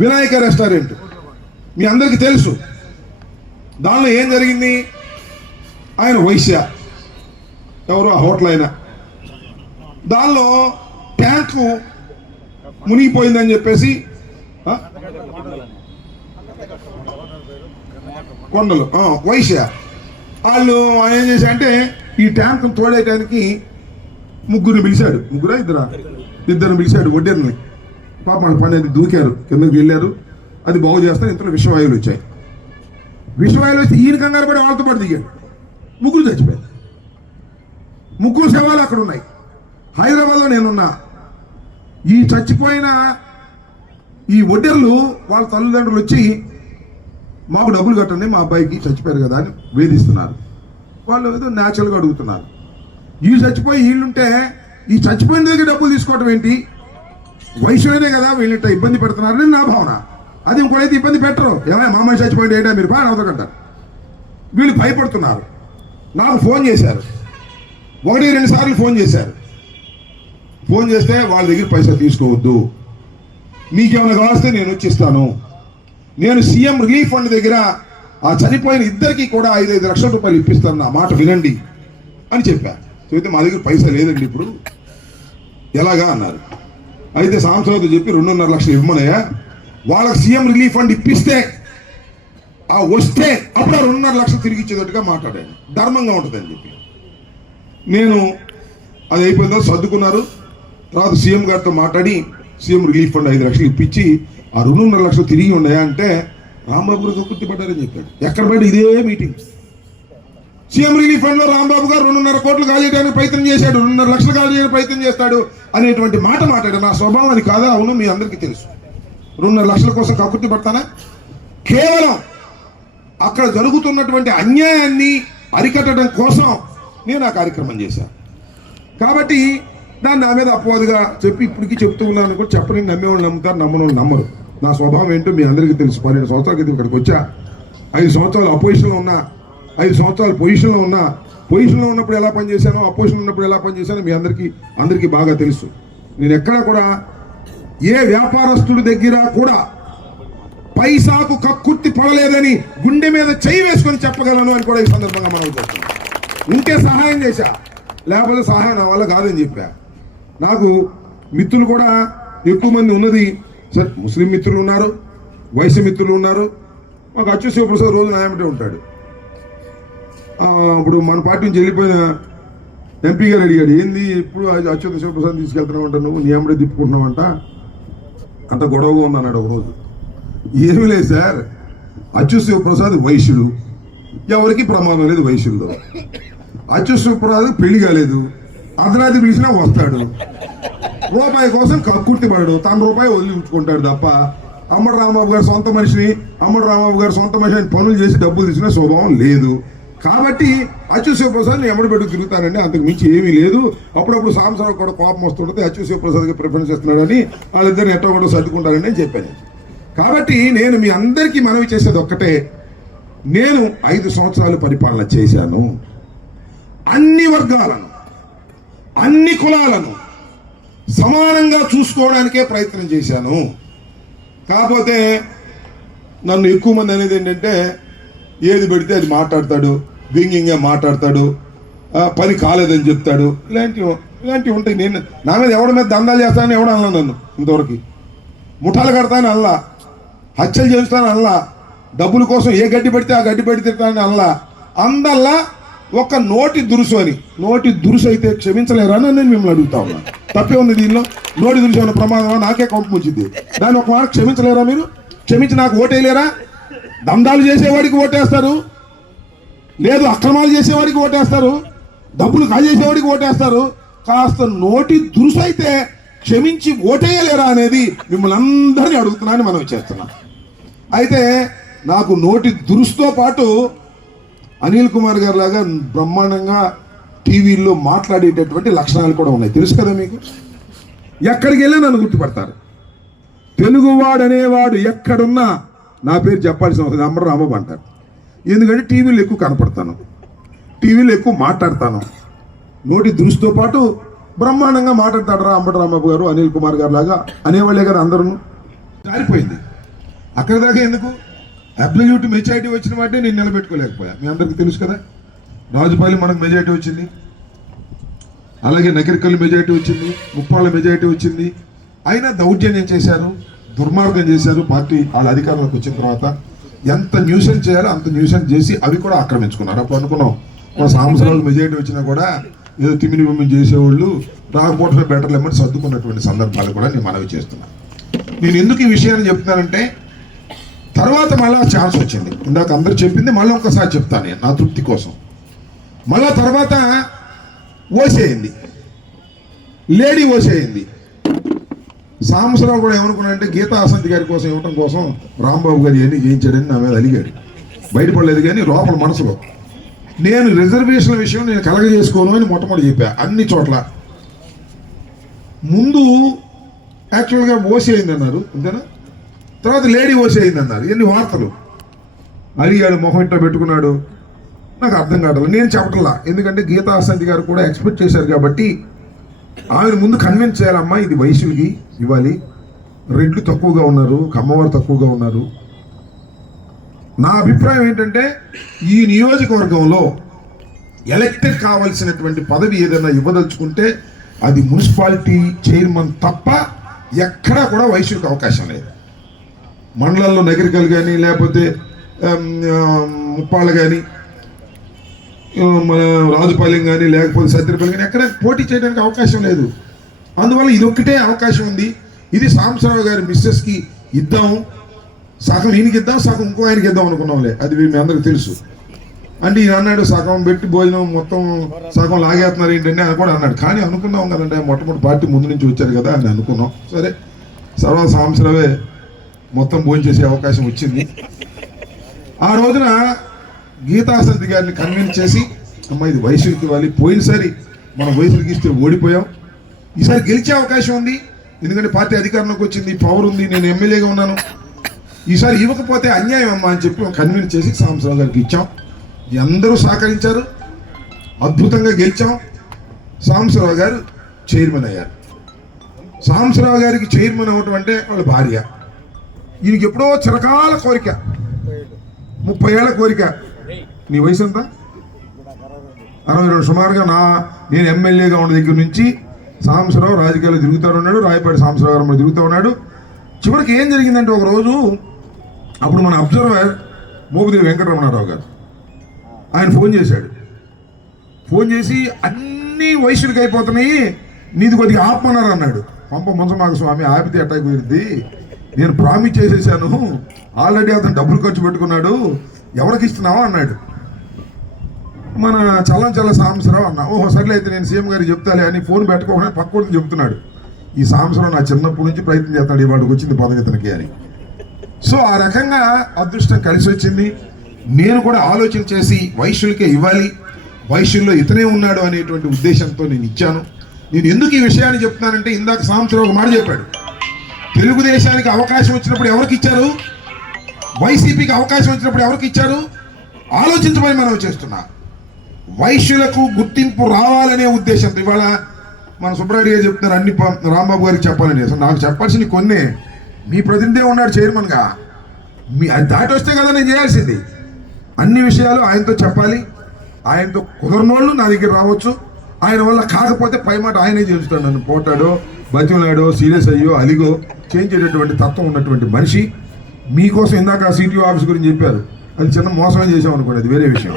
వినాయక రెస్టారెంట్, మీ అందరికీ తెలుసు. దానిలో ఏం జరిగింది, ఆయన వైశ్య, ఎవరు ఆ హోటల్ అయినా, దానిలో ట్యాంకు మునిగిపోయిందని చెప్పేసి కొండలు వైశ్య వాళ్ళు ఏం చేశారంటే, ఈ ట్యాంకును తోడేయడానికి ముగ్గురిని పిలిచాడు. ఇద్దరు పిలిచాడు ఒడ్డెర్ని. పాప పని అది దూకారు, కిందకి వెళ్ళారు, అది బాగు చేస్తారు. ఇంతలో విషవాయువులు వచ్చాయి. విషవాయువులు వచ్చి ఈయన కంగారు పడి వాళ్ళతో పాటు దిగాడు. ముగ్గురు చచ్చిపోయారు. ముగ్గురు శవాలు అక్కడ ఉన్నాయి. హైదరాబాద్లో నేనున్నా. ఈ చచ్చిపోయిన ఈ ఒడ్డెర్లు వాళ్ళ తల్లిదండ్రులు వచ్చి, మాకు డబ్బులు కట్టండి, మా అబ్బాయికి చచ్చిపోయారు కదా అని వేధిస్తున్నారు. వాళ్ళు ఏదో న్యాచురల్గా అడుగుతున్నారు. ఈ చచ్చిపోయి వీళ్ళుంటే ఈ చచ్చిపోయిన దగ్గర డబ్బులు తీసుకోవటం ఏంటి, వయసులోనే కదా వీళ్ళంట ఇబ్బంది పెడుతున్నారని నా భావన. అది ఇంకోటైతే ఇబ్బంది పెట్టరు, ఏమైనా మా అమ్మాయి చచ్చిపోయింది ఏంటో మీరు బాగా అవుతారంటారు. వీళ్ళు భయపడుతున్నారు. నాకు ఫోన్ చేశారు, 1-2 సార్లు ఫోన్ చేశారు. ఫోన్ చేస్తే వాళ్ళ దగ్గర పైసా తీసుకోవద్దు, మీకేమైనా కావస్తే నేను వచ్చి ఇస్తాను. నేను సీఎం రిలీఫ్ ఫండ్ దగ్గర ఆ చనిపోయిన ఇద్దరికి కూడా 5 లక్షల రూపాయలు ఇప్పిస్తాను, నా మాట వినండి అని చెప్పా. చెబితే మా దగ్గర పైసా లేదండి ఇప్పుడు, ఎలాగా అన్నారు. అయితే సాంసరావుతో చెప్పి 2.5 లక్షలు ఇవ్వమనయ్యా, వాళ్ళకి సీఎం రిలీఫ్ ఫండ్ ఇప్పిస్తే వస్తే అప్పుడు 2.5 లక్షలు తిరిగి ఇచ్చేటట్టుగా మాట్లాడాను, ధర్మంగా ఉంటుందని చెప్పి. నేను అది అయిపోయిన తర్వాత సర్దుకున్నారు. తర్వాత సీఎం గారితో మాట్లాడి సీఎం రిలీఫ్ ఫండ్ 5 లక్షలు ఇప్పించి ఆ 2.5 లక్షలు తిరిగి ఉన్నాయా అంటే రాంబాబు గారు గుర్తుపడ్డారని చెప్పాడు. ఎక్కడ పడి ఇదే మీటింగ్. సీఎం రిలీఫ్ ఫండ్ లో రాంబాబు గారు 2.5 కోట్లు కాజేయడానికి ప్రయత్నం చేశాడు, 2.5 లక్షలు కాజేయడానికి ప్రయత్నం చేస్తాడు అనేటువంటి మాట మాట్లాడాడు. నా స్వభావం అది కాదా? అవును, మీ అందరికీ తెలుసు. 2.5 లక్షల కోసం కక్కుర్తి పడతానా? కేవలం అక్కడ జరుగుతున్నటువంటి అన్యాయాన్ని అరికట్టడం కోసం నేను ఆ కార్యక్రమం చేశాను. కాబట్టి దాన్ని నా మీద అపవాదుగా చెప్పి ఇప్పటికీ చెప్తూ ఉన్నాను కూడా. చెప్పని నమ్మేవాళ్ళు నమ్ముతారు, నమ్మని నమ్మరు. నా స్వభావం ఏంటో మీ అందరికీ తెలుసు. 12 సంవత్సరాల క్రితం ఇక్కడికి వచ్చా. 5 సంవత్సరాలు అపోజిషన్లో ఉన్నా, 5 సంవత్సరాలు పొజిషన్లో ఉన్నా. పొజిషన్లో ఉన్నప్పుడు ఎలా పనిచేశానో, అపోజిషన్ ఉన్నప్పుడు ఎలా పనిచేశానో మీ అందరికీ బాగా తెలుసు. నేను ఎక్కడా కూడా ఏ వ్యాపారస్తుడి దగ్గర కూడా పైసాకు కక్కుర్తి పడలేదని గుండె మీద చెయ్యి వేసుకొని చెప్పగలను అని కూడా ఈ సందర్భంగా మనం చెప్తున్నాం. ఉంటే సహాయం చేశా, లేకపోతే సహాయం నా వల్ల కాదని చెప్పా. నాకు మిత్రులు కూడా ఎక్కువ మంది ఉన్నది. సరే, ముస్లిం మిత్రులు ఉన్నారు, వైశ్య మిత్రులు ఉన్నారు. మాకు అచ్యుత శివప్రసాద్ రోజు నాయమంటే ఉంటాడు. ఇప్పుడు మన పార్టీ నుంచి వెళ్ళిపోయిన ఎంపీ గారు అడిగాడు, ఏంది ఇప్పుడు అచ్యుత శివప్రసాద్ తీసుకెళ్తున్నావంట, నువ్వు నీ అమ్మడే తిప్పుకుంటున్నావంట, అంత గొడవగా ఉన్నాడు ఒక రోజు. ఏమీ లేదు సార్, అచ్యుత శివప్రసాద్ వైశ్యుడు, ఎవరికి ప్రమాదం లేదు వైశ్యుల్లో. అచ్యుత శివప్రసాద్ పెళ్లి కాలేదు, అర్ధరాత్రి పిలిచినా వస్తాడు, రూపాయి కోసం కక్కుర్తి పడడు, తన రూపాయి వదిలి ఉంచుకుంటాడు తప్ప అమ్మడు రాంబాబు గారు సొంత మనిషిని పనులు చేసి డబ్బులు తీసుకునే స్వభావం లేదు. కాబట్టి అచ్యుత శివప్రసాద్ ఎమ్మడి పెట్టుకు తిరుగుతానండి, అంతకు మించి ఏమీ లేదు. అప్పుడప్పుడు సాంసరావు కూడా కోపం వస్తుంటుంది, అచ్యుత శివప్రసాద్కి ప్రిఫరెన్స్ ఇస్తున్నాడని వాళ్ళిద్దరిని ఎట్టో కూడా సర్దుకుంటారని నేను చెప్పాను. కాబట్టి నేను మీ అందరికీ మనవి చేసేది ఒక్కటే, నేను 5 సంవత్సరాలు పరిపాలన చేశాను. అన్ని వర్గాలను, అన్ని కులాలను సమానంగా చూసుకోవడానికే ప్రయత్నం చేశాను. కాకపోతే నన్ను ఎక్కువ మంది అనేది ఏంటంటే, ఏది పెడితే అది మాట్లాడతాడు, వ్యంగ్యంగా మాట్లాడతాడు, పని కాలేదని చెప్తాడు, ఇలాంటివి ఉంటాయి. నేను నా మీద ఎవరి మీద దందాలు చేస్తానని ఎవడు అన్నా, నన్ను ఇంతవరకు ముఠాలు కడతానని అల్లా, హత్యలు చేస్తానని అల్లా, డబ్బుల కోసం ఏ గడ్డి పెడితే ఆ గడ్డి పెట్టి తిడతానని అల్లా. అందల్లా ఒక నోటి దురుసు అని. నోటి దురుసు అయితే క్షమించలేరా అని నేను మిమ్మల్ని అడుగుతా ఉన్నా. తప్పే ఉంది దీనిలో? నోటి దురుసు అన్న ప్రమాదమా? నాకే కోపం వచ్చింది. దాన్ని ఒక మాట క్షమించలేరా మీరు? క్షమించి నాకు ఓటేయలేరా? దందాలు చేసేవాడికి ఓటేస్తారు, లేదు అక్రమాలు చేసేవాడికి ఓటేస్తారు, డబ్బులు కాజేసేవాడికి ఓటేస్తారు. కాస్త నోటి దురుసు అయితే క్షమించి ఓటేయలేరా అనేది మిమ్మల్ని అందరినీ అడుగుతున్నానని మనం చేస్తున్నాం. అయితే నాకు నోటి దురుసుతో పాటు అనిల్ కుమార్ గారి లాగా బ్రహ్మాండంగా టీవీల్లో మాట్లాడేటటువంటి లక్షణాలు కూడా ఉన్నాయి. తెలుసు కదా మీకు. ఎక్కడికి వెళ్ళినా నన్ను గుర్తుపడతారు. తెలుగువాడు అనేవాడు ఎక్కడున్నా నా పేరు చెప్పాల్సిన అవసరం, అమ్మడు రాంబాబు అంటారు. ఎందుకంటే టీవీలో ఎక్కువ కనపడతాను, టీవీలో ఎక్కువ మాట్లాడతాను. నోటి దృష్టితో పాటు బ్రహ్మాండంగా మాట్లాడతాడు అంబటి రాంబాబు గారు, అనిల్ కుమార్ గారు లాగా అనేవాళ్ళే కదా అందరూ. జారిపోయింది. అక్కడ దాకా ఎందుకు? అబ్సల్యూట్ మెజారిటీ వచ్చిన వాటే నేను నిలబెట్టుకోలేకపోయా. మీ అందరికీ తెలుసు కదా. రాజుపాలెం మనకు మెజారిటీ వచ్చింది, అలాగే నగరికల్లు మెజారిటీ వచ్చింది, ముప్పాళ్ళ మెజారిటీ వచ్చింది. అయినా దౌర్జన్యం చేశారు, దుర్మార్గం చేశారు. పార్టీ వాళ్ళ అధికారంలోకి వచ్చిన తర్వాత ఎంత న్యూసెన్స్ చేయాలో అంత న్యూసెన్స్ చేసి అవి కూడా ఆక్రమించుకున్నారు. అప్పుడు అనుకున్నాం మన సంవత్సరాలు మెజారిటీ వచ్చినా కూడా ఏదో తిమిని బిమ్మిని చేసేవాళ్ళు రాకపోవటమే బెటర్ లేమని సర్దుకున్నటువంటి సందర్భాలు కూడా నేను మనవి చేస్తున్నాను. నేను ఎందుకు ఈ విషయాన్ని చెప్తున్నానంటే, తర్వాత మళ్ళీ ఛాన్స్ వచ్చింది. ఇందాక అందరు చెప్పింది మళ్ళీ ఒకసారి చెప్తాను నేను, నా తృప్తి కోసం. మళ్ళా తర్వాత ఓసేయింది, లేడీ ఓసేయింది. సాంబశివరావు కూడా ఏమనుకున్నాడంటే గీతా ఆసంతి గారి కోసం ఇవ్వటం కోసం రాంబాబు గారు ఇవన్నీ చేయించాడని నా మీద అలిగాడు. బయటపడలేదు కానీ లోపల మనసులో నేను రిజర్వేషన్ల విషయం నేను కలగజేసుకోను అని మొట్టమొదటి చెప్పా అన్ని చోట్ల. ముందు యాక్చువల్గా ఓసీ అయిందన్నారు, అంతేనా? తర్వాత లేడీ ఓసీ అయిందన్నారు. ఎన్ని వార్తలు. అలిగాడు, మొహం ఇట్లా పెట్టుకున్నాడు. నాకు అర్థం కావట్లేదు. నేను చెప్పట్లా, ఎందుకంటే గీతా ఆసంతి గారు కూడా ఎక్స్పెక్ట్ చేశారు కాబట్టి ఆమెను ముందు కన్విన్స్ చేయాలమ్మా, ఇది వైశ్యులకి ఇవ్వాలి, రెడ్లు తక్కువగా ఉన్నారు, కమ్మవారు తక్కువగా ఉన్నారు. నా అభిప్రాయం ఏంటంటే ఈ నియోజకవర్గంలో ఎలక్టెడ్ కావాల్సినటువంటి పదవి ఏదైనా ఇవ్వదలుచుకుంటే అది మున్సిపాలిటీ చైర్మన్ తప్ప ఎక్కడా కూడా వైశ్యులకు అవకాశం లేదు. మండలంలో నగరికలు కానీ లేకపోతే ముప్పాళ్ళు కానీ మన రాజుపాలెం కానీ లేకపోతే సత్యనపల్లి కానీ ఎక్కడ పోటీ చేయడానికి అవకాశం లేదు. అందువల్ల ఇది ఒక్కటే అవకాశం ఉంది. ఇది సాంబశివరావు గారి మిస్సెస్కి ఇద్దాం, సగం ఈయనకి ఇద్దాం, సగం ఇంకో ఆయనకి ఇద్దాం అనుకున్నాంలే, అది మీ అందరికి తెలుసు. అంటే ఈయన అన్నాడు సగం పెట్టి భోజనం మొత్తం సగం లాగేస్తున్నారు ఏంటంటే అని కూడా అన్నాడు. కానీ అనుకున్నాం కదంటే మొట్టమొదటి పార్టీ ముందు నుంచి వచ్చారు కదా అని అనుకున్నాం. సరే సర్వ సాంబశివరావే మొత్తం భోజనం చేసే అవకాశం వచ్చింది. ఆ రోజున గీతాసంతి గారిని కన్విన్స్ చేసి అమ్మ ఇది వైశ్యులకి ఇవ్వాలి, పోయినసారి మనం వైశ్యులకి ఇస్తే ఓడిపోయాం, ఈసారి గెలిచే అవకాశం ఉంది, ఎందుకంటే పార్టీ అధికారంలోకి వచ్చింది, పవర్ ఉంది, నేను ఎమ్మెల్యేగా ఉన్నాను, ఈసారి ఇవ్వకపోతే అన్యాయం అమ్మా అని చెప్పి కన్విన్స్ చేసి సాంబశివరావు గారికి ఇచ్చాం. అందరూ సహకరించారు, అద్భుతంగా గెలిచాం. సాంబశివరావు గారు చైర్మన్ అయ్యారు. సాంబశివరావు గారికి చైర్మన్ అవ్వటం అంటే వాళ్ళ భార్య, ఈయనకి ఎప్పుడో చిరకాల కోరిక, 30 ఏళ్ల కోరిక. నీ వయసు ఎంత? 62. సుమారుగా నేను ఎమ్మెల్యేగా ఉన్న దగ్గర నుంచి సాంబశివరావు రాజకీయాలు తిరుగుతూ ఉన్నాడు, రాయపాటి సాంబశివరావు గారు తిరుగుతూ ఉన్నాడు. చివరికి ఏం జరిగిందంటే ఒక రోజు అప్పుడు మన అబ్జర్వర్ మోపిదేవి వెంకటరమణారావు గారు ఆయన ఫోన్ చేశాడు. ఫోన్ చేసి అన్నీ వైశ్యులకి అయిపోతున్నాయి, నీది కొద్దిగా ఆపమన్నారు అన్నాడు. పంప మంచమాక స్వామి, ఆపితే ఎట్టా కుదిరింది, నేను ప్రామిస్ చేసేసాను, ఆల్రెడీ అతను డబ్బులు ఖర్చు పెట్టుకున్నాడు, ఎవరికి ఇస్తున్నావా అన్నాడు. మన చల్ల సాంబశివరావు అన్నా, ఓహో సర్లే అయితే నేను సీఎం గారికి చెప్తాలే అని ఫోన్ పెట్టుకోకుండా పక్కన చెప్తున్నాడు. ఈ సాంబశివరావు నా చిన్నప్పటి నుంచి ప్రయత్నం చేస్తాడు, ఇవాడికి వచ్చింది పదవి ఇతనికి అని. సో ఆ రకంగా అదృష్టం కలిసి వచ్చింది. నేను కూడా ఆలోచన చేసి వైశ్యులకే ఇవ్వాలి, వైశ్యుల్లో ఇతనే ఉన్నాడు అనేటువంటి ఉద్దేశంతో నేను ఇచ్చాను. నేను ఎందుకు ఈ విషయాన్ని చెప్తున్నానంటే ఇందాక సాంబశివరావు ఒక మాట చెప్పాడు, తెలుగుదేశానికి అవకాశం వచ్చినప్పుడు ఎవరికి ఇచ్చారు, వైసీపీకి అవకాశం వచ్చినప్పుడు ఎవరికి ఇచ్చారు, ఆలోచించమని మనం చేస్తున్నా. వైశ్యులకు గుర్తింపు రావాలనే ఉద్దేశంతో ఇవాళ మన సుబ్రారెడ్డి గారు చెప్తున్నారు అన్ని రాంబాబు గారికి చెప్పాలని. అసలు నాకు చెప్పాల్సింది కొన్నే, మీ ప్రతినిధి ఉన్నాడు చైర్మన్గా, అది దాటి వస్తే కదా నేను చేయాల్సింది. అన్ని విషయాలు ఆయనతో చెప్పాలి, ఆయనతో కుదరనోళ్ళు నా దగ్గర రావచ్చు, ఆయన వల్ల కాకపోతే పై మాట ఆయనే చేస్తాడు. నన్ను పోటాడో బతిమలాడో సీరియస్ అయ్యో అలిగో చేయించేటటువంటి తత్వం ఉన్నటువంటి మనిషి. మీకోసం ఇందాక సిటీఓ ఆఫీస్ గురించి చెప్పారు, అది చిన్న మోసమే చేసాం అనుకోండి, అది వేరే విషయం.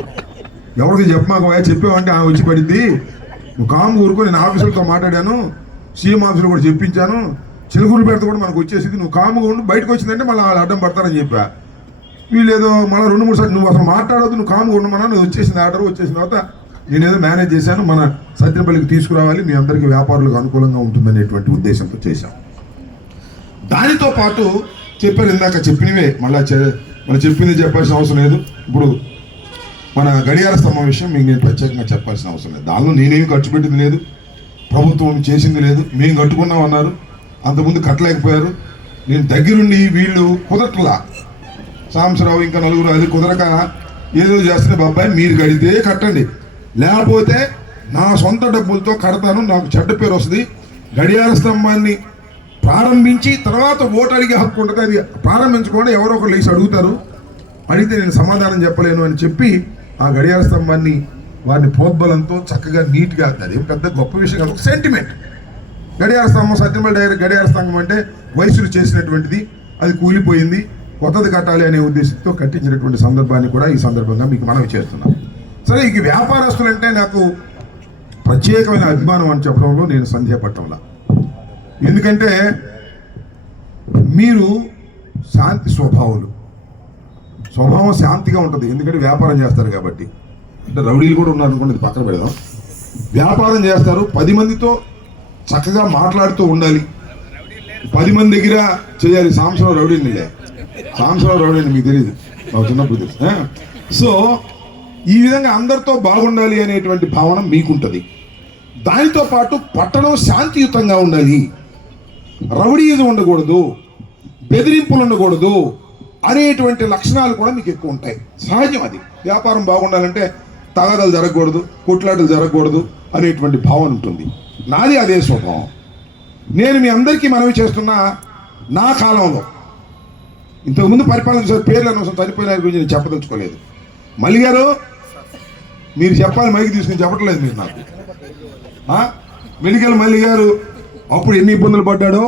ఎవరికి చెప్పమాక చెప్పామంటే ఆమె వచ్చి పడింది, నువ్వు కాము ఊరుకో, నేను ఆఫీసులతో మాట్లాడాను, సీఎం ఆఫీసులో కూడా చెప్పించాను, చిలుకూరు పెడితే కూడా మనకు వచ్చేసింది, నువ్వు కాముగా ఉండి బయటకు వచ్చిందంటే మళ్ళీ వాళ్ళు అడ్డం పడతారని చెప్పా. వీళ్ళు ఏదో మళ్ళీ 2-3 సార్లు నువ్వు అసలు మాట్లాడొద్దు, నువ్వు కాముగా ఉండమన్నా, నువ్వు వచ్చేసింది ఆర్డర్, వచ్చేసిన తర్వాత నేనేదో మేనేజ్ చేశాను, మన సత్యనపల్లికి తీసుకురావాలి, మీ అందరికీ వ్యాపారులకు అనుకూలంగా ఉంటుందనేటువంటి ఉద్దేశంతో చేశాం. దానితో పాటు చెప్పారు ఇందాక చెప్పినవే, మళ్ళీ చెప్పింది చెప్పాల్సిన అవసరం లేదు. ఇప్పుడు మన గడియార స్తంభం విషయం మీకు నేను ప్రత్యేకంగా చెప్పాల్సిన అవసరం లేదు. దానిలో నేనేమి ఖర్చు పెట్టింది లేదు, ప్రభుత్వం చేసింది లేదు, మేము కట్టుకున్నాం అన్నారు, అంతకుముందు కట్టలేకపోయారు. నేను దగ్గరుండి వీళ్ళు కుదరట్లా, సాంబశివరావు ఇంకా నలుగురు అది కుదరక ఏదో చేస్తున్న బాబాయ్ మీరు కడితే కట్టండి, లేకపోతే నా సొంత డబ్బులతో కడతాను, నాకు చెడ్డ పేరు వస్తుంది, గడియార స్తంభాన్ని ప్రారంభించి తర్వాత ఓటు అడిగే హక్కు ఉంటుంది, అది ప్రారంభించకుండా ఎవరో ఒకరు లేచి అడుగుతారు, అడిగితే నేను సమాధానం చెప్పలేను అని చెప్పి ఆ గడియార స్తంభాన్ని వారిని ప్రోద్బలంతో చక్కగా నీట్గా, అది పెద్ద గొప్ప విషయం కాదు, ఒక సెంటిమెంట్. గడియార స్తంభం సత్యనపల్లి గడియార స్తంభం అంటే వైశ్యులు చేసినటువంటిది, అది కూలిపోయింది, కొత్తది కట్టాలి అనే ఉద్దేశంతో కట్టించినటువంటి సందర్భాన్ని కూడా ఈ సందర్భంగా మీకు మనవి చేస్తున్నాం. సరే, ఇక వ్యాపారస్తులంటే నాకు ప్రత్యేకమైన అభిమానం అని చెప్పడంలో నేను సందేహపడటంలా, ఎందుకంటే మీరు శాంతి స్వభావం శాంతిగా ఉంటుంది, ఎందుకంటే వ్యాపారం చేస్తారు కాబట్టి. అంటే రౌడీలు కూడా ఉన్నారు అనుకోండి, పక్కన పెడదాం. వ్యాపారం చేస్తారు, 10 మందితో చక్కగా మాట్లాడుతూ ఉండాలి, 10 మంది దగ్గర చేయాలి. సాంబశివరావు రౌడీని మీకు తెలియదు, మాకు చిన్నప్పుడు తెలుసు. సో ఈ విధంగా అందరితో బాగుండాలి అనేటువంటి భావన మీకుంటుంది. దానితో పాటు పట్టణం శాంతియుతంగా ఉండాలి, రౌడీయుధం ఉండకూడదు, బెదిరింపులు ఉండకూడదు అనేటువంటి లక్షణాలు కూడా మీకు ఎక్కువ ఉంటాయి. సహజం, అది వ్యాపారం బాగుండాలంటే తగాదాలు జరగకూడదు, కొట్లాటలు జరగకూడదు అనేటువంటి భావన ఉంటుంది. నాది అదే స్వభావం. నేను మీ అందరికీ మనవి చేస్తున్నా, నా కాలంలో ఇంతకుముందు పరిపాలన పేర్లు అనవసరం, చనిపోయిన గురించి నేను చెప్పదలుచుకోలేదు. మల్లి గారు మీరు చెప్పాలి, మైకి తీసుకుని చెప్పట్లేదు మీరు నాకు. మెడికల్ మల్లి గారు అప్పుడు ఎన్ని ఇబ్బందులు పడ్డాడో,